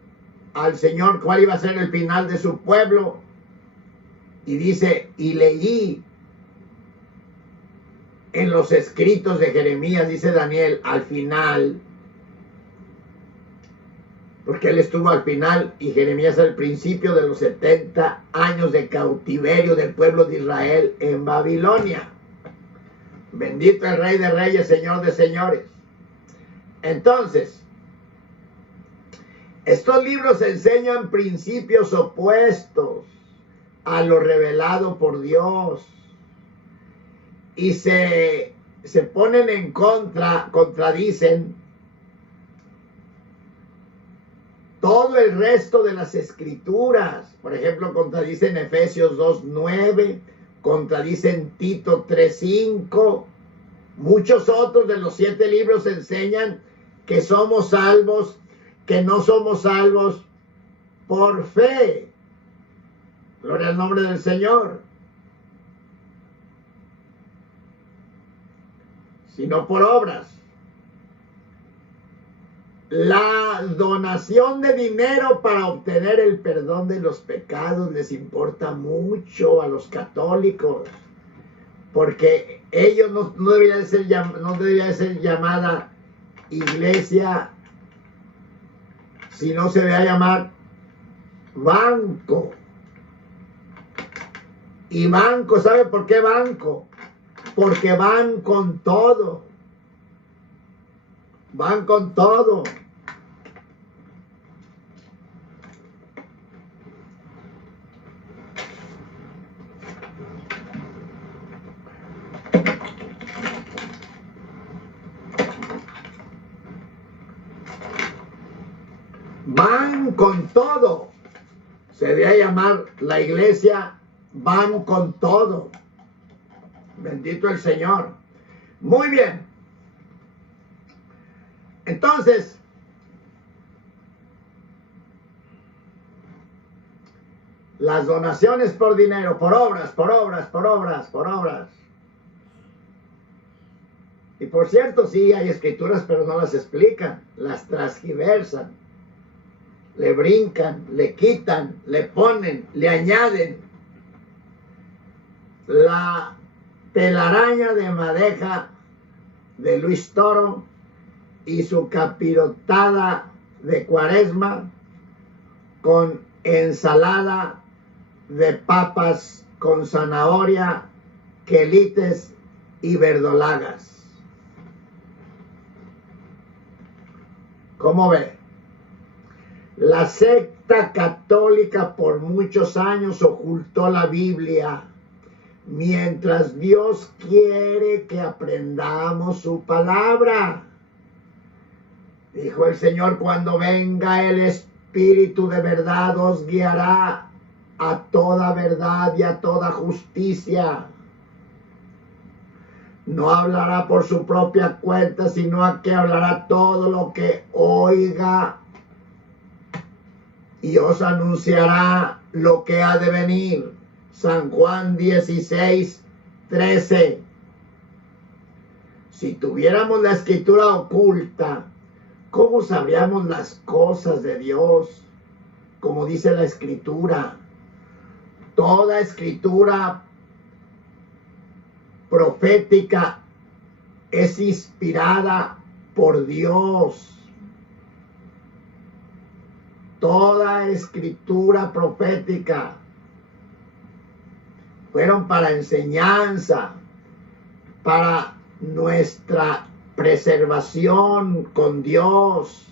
al Señor cuál iba a ser el final de su pueblo. Y dice, y leí en los escritos de Jeremías, dice Daniel, al final, porque él estuvo al final y Jeremías al principio de los 70 años de cautiverio del pueblo de Israel en Babilonia. Bendito el Rey de Reyes, Señor de Señores. Entonces, estos libros enseñan principios opuestos a lo revelado por Dios y se ponen en contra, contradicen todo el resto de las escrituras. Por ejemplo, contradicen Efesios 2:9, contradicen Tito 3:5. Muchos otros de los 7 libros enseñan que somos salvos, que no somos salvos por fe. Gloria al nombre del Señor. Sino por obras. La donación de dinero para obtener el perdón de los pecados les importa mucho a los católicos, porque ellos no debería ser llamada iglesia, sino se debe llamar banco. Y banco, ¿sabe por qué banco? Porque van con todo. Van con todo. Van con todo. Se debe llamar la iglesia van con todo. Bendito el Señor. Muy bien. Entonces, las donaciones por dinero, por obras. Y por cierto, sí, hay escrituras, pero no las explican, las transgiversan, le brincan, le quitan, le ponen, le añaden. La telaraña de madeja de Luis Toro y su capirotada de Cuaresma con ensalada de papas con zanahoria, quelites y verdolagas. ¿Cómo ve? La secta católica por muchos años ocultó la Biblia, mientras Dios quiere que aprendamos su palabra. Dijo el Señor, cuando venga el Espíritu de verdad os guiará a toda verdad y a toda justicia. No hablará por su propia cuenta, sino a que hablará todo lo que oiga y os anunciará lo que ha de venir. San Juan 16:13. Si tuviéramos la escritura oculta, ¿cómo sabríamos las cosas de Dios? Como dice la escritura, toda escritura profética es inspirada por Dios. Toda escritura profética fueron para enseñanza, para nuestra preservación con Dios,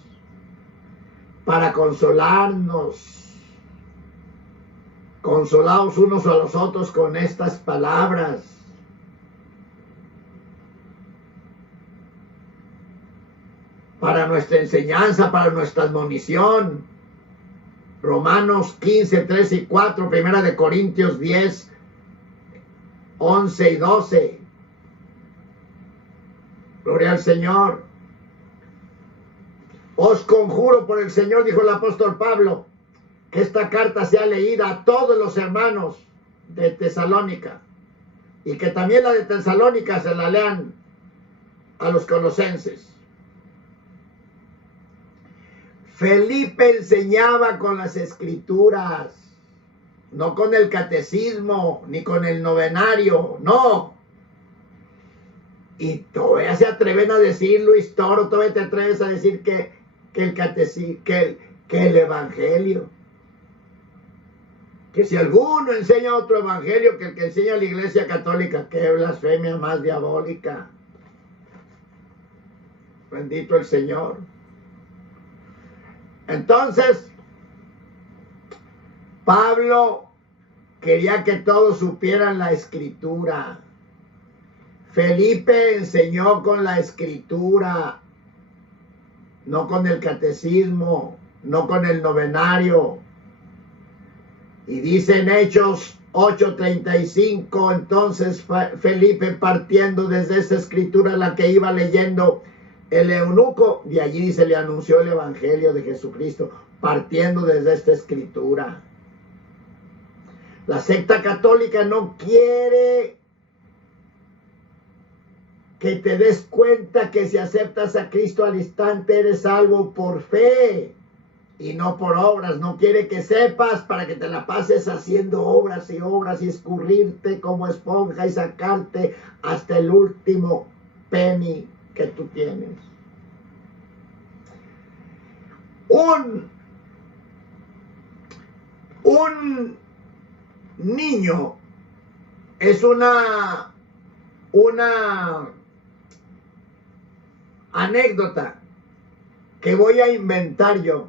para consolarnos. Consolaos unos a los otros con estas palabras. Para nuestra enseñanza, para nuestra admonición. Romanos 15:3 y 4, Primera de Corintios 10:11 y 12. Gloria al Señor. Os conjuro por el Señor, dijo el apóstol Pablo, que esta carta sea leída a todos los hermanos de Tesalónica y que también la de Tesalónica se la lean a los colosenses. Felipe enseñaba con las escrituras, no con el catecismo, ni con el novenario, no. Y todavía se atreven a decir, Luis Toro, todavía te atreves a decir que el catecismo, que el evangelio. Que si alguno enseña otro evangelio que el que enseña la Iglesia Católica, qué blasfemia más diabólica. Bendito el Señor. Entonces, Pablo quería que todos supieran la escritura. Felipe enseñó con la escritura, no con el catecismo, no con el novenario. Y dice en Hechos 8:35, entonces Felipe, partiendo desde esa escritura la que iba leyendo el eunuco, de allí se le anunció el evangelio de Jesucristo, partiendo desde esta escritura. La secta católica no quiere que te des cuenta que si aceptas a Cristo al instante eres salvo por fe y no por obras. No quiere que sepas para que te la pases haciendo obras y obras y escurrirte como esponja y sacarte hasta el último penny que tú tienes. Un niño es una anécdota que voy a inventar yo.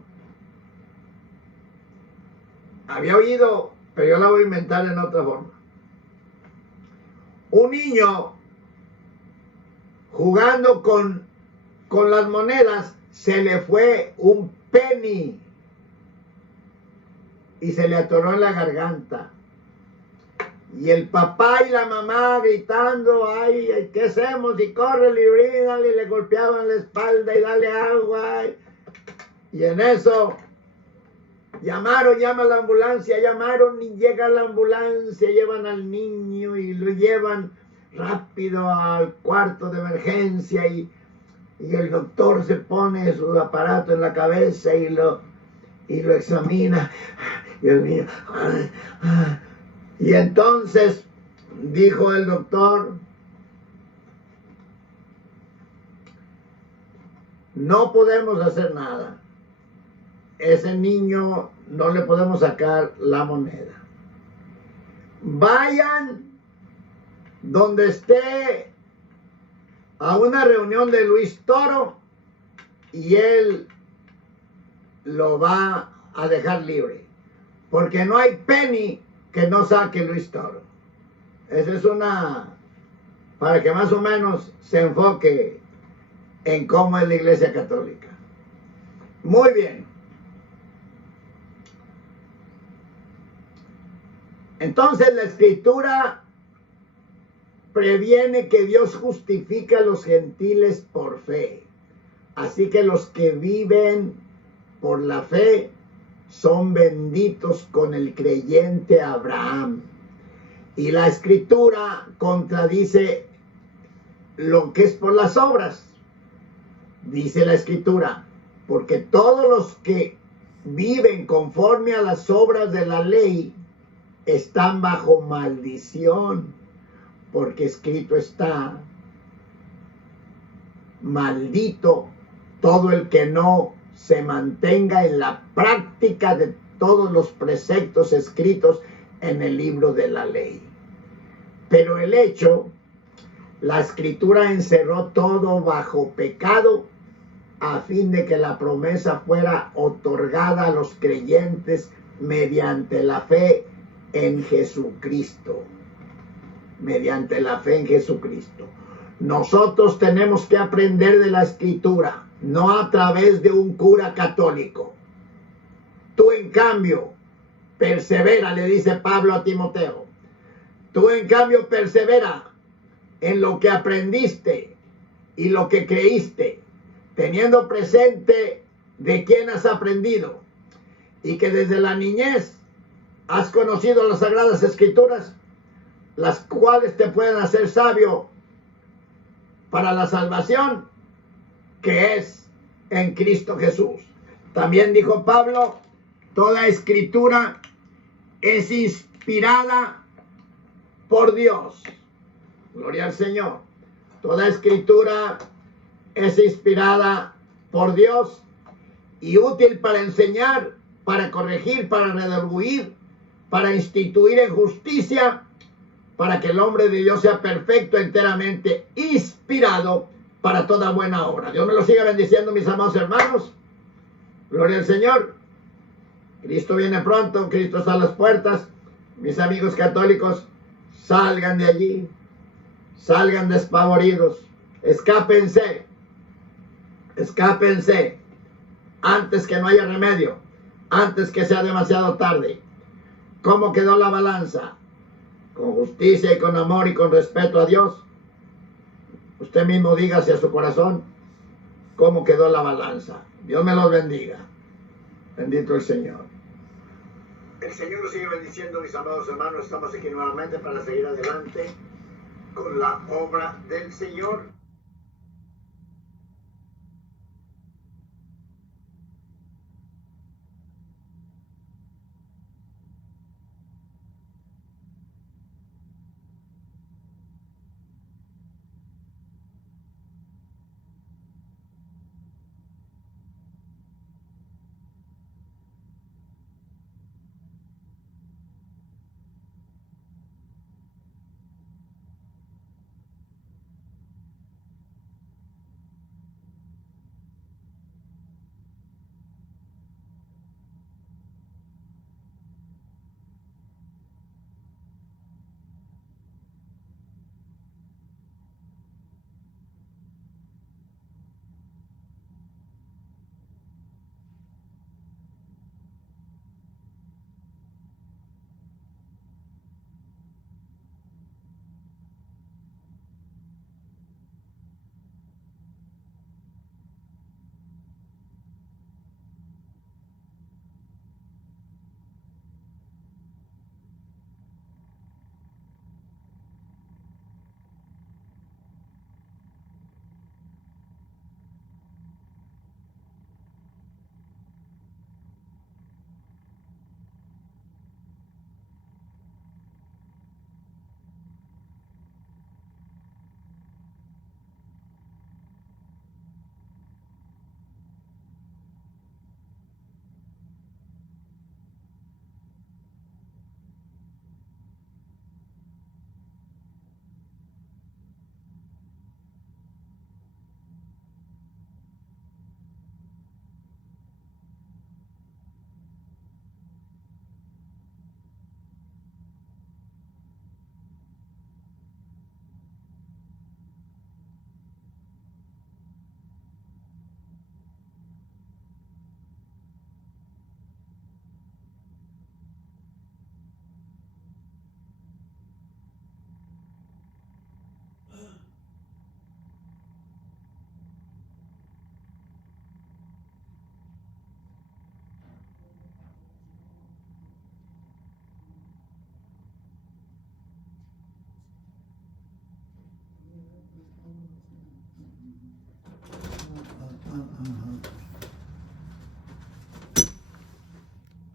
Había oído, pero yo la voy a inventar en otra forma. Un niño jugando con las monedas, se le fue un penny y se le atoró en la garganta. Y el papá y la mamá gritando, ay, ¿qué hacemos? Y corre, y dale, y le golpeaban la espalda y dale agua. Y en eso llama a la ambulancia, llamaron y llega la ambulancia, llevan al niño y lo llevan rápido al cuarto de emergencia y el doctor se pone su aparato en la cabeza y lo examina. Dios mío. Y entonces dijo el doctor, no podemos hacer nada. Ese niño no le podemos sacar la moneda. Vayan donde esté a una reunión de Luis Toro y él lo va a dejar libre. Porque no hay penny que no saque Luis Toro. Esa es para que más o menos se enfoque en cómo es la Iglesia Católica. Muy bien. Entonces la Escritura previene que Dios justifica a los gentiles por fe. Así que los que viven por la fe son benditos con el creyente Abraham. Y la Escritura contradice lo que es por las obras. Dice la Escritura, porque todos los que viven conforme a las obras de la ley están bajo maldición, porque escrito está: maldito todo el que no se mantenga en la práctica de todos los preceptos escritos en el libro de la ley. Pero el hecho, la Escritura encerró todo bajo pecado a fin de que la promesa fuera otorgada a los creyentes mediante la fe en Jesucristo. Mediante la fe en Jesucristo. Nosotros tenemos que aprender de la Escritura, no a través de un cura católico. Tú, en cambio, persevera, le dice Pablo a Timoteo. Tú, en cambio, persevera en lo que aprendiste y lo que creíste, teniendo presente de quién has aprendido y que desde la niñez has conocido las Sagradas Escrituras, las cuales te pueden hacer sabio para la salvación que es en Cristo Jesús. También dijo Pablo, toda Escritura es inspirada por Dios. Gloria al Señor. Toda Escritura es inspirada por Dios y útil para enseñar, para corregir, para redarguir, para instituir en justicia, para que el hombre de Dios sea perfecto, enteramente inspirado para toda buena obra. Dios me lo siga bendiciendo, mis amados hermanos. Gloria al Señor. Cristo viene pronto, Cristo está a las puertas. Mis amigos católicos, salgan de allí, salgan despavoridos, escápense, escápense, antes que no haya remedio, antes que sea demasiado tarde. ¿Cómo quedó la balanza? Con justicia y con amor y con respeto a Dios. Usted mismo diga hacia su corazón cómo quedó la balanza. Dios me los bendiga. Bendito el Señor. El Señor los sigue bendiciendo, mis amados hermanos. Estamos aquí nuevamente para seguir adelante con la obra del Señor.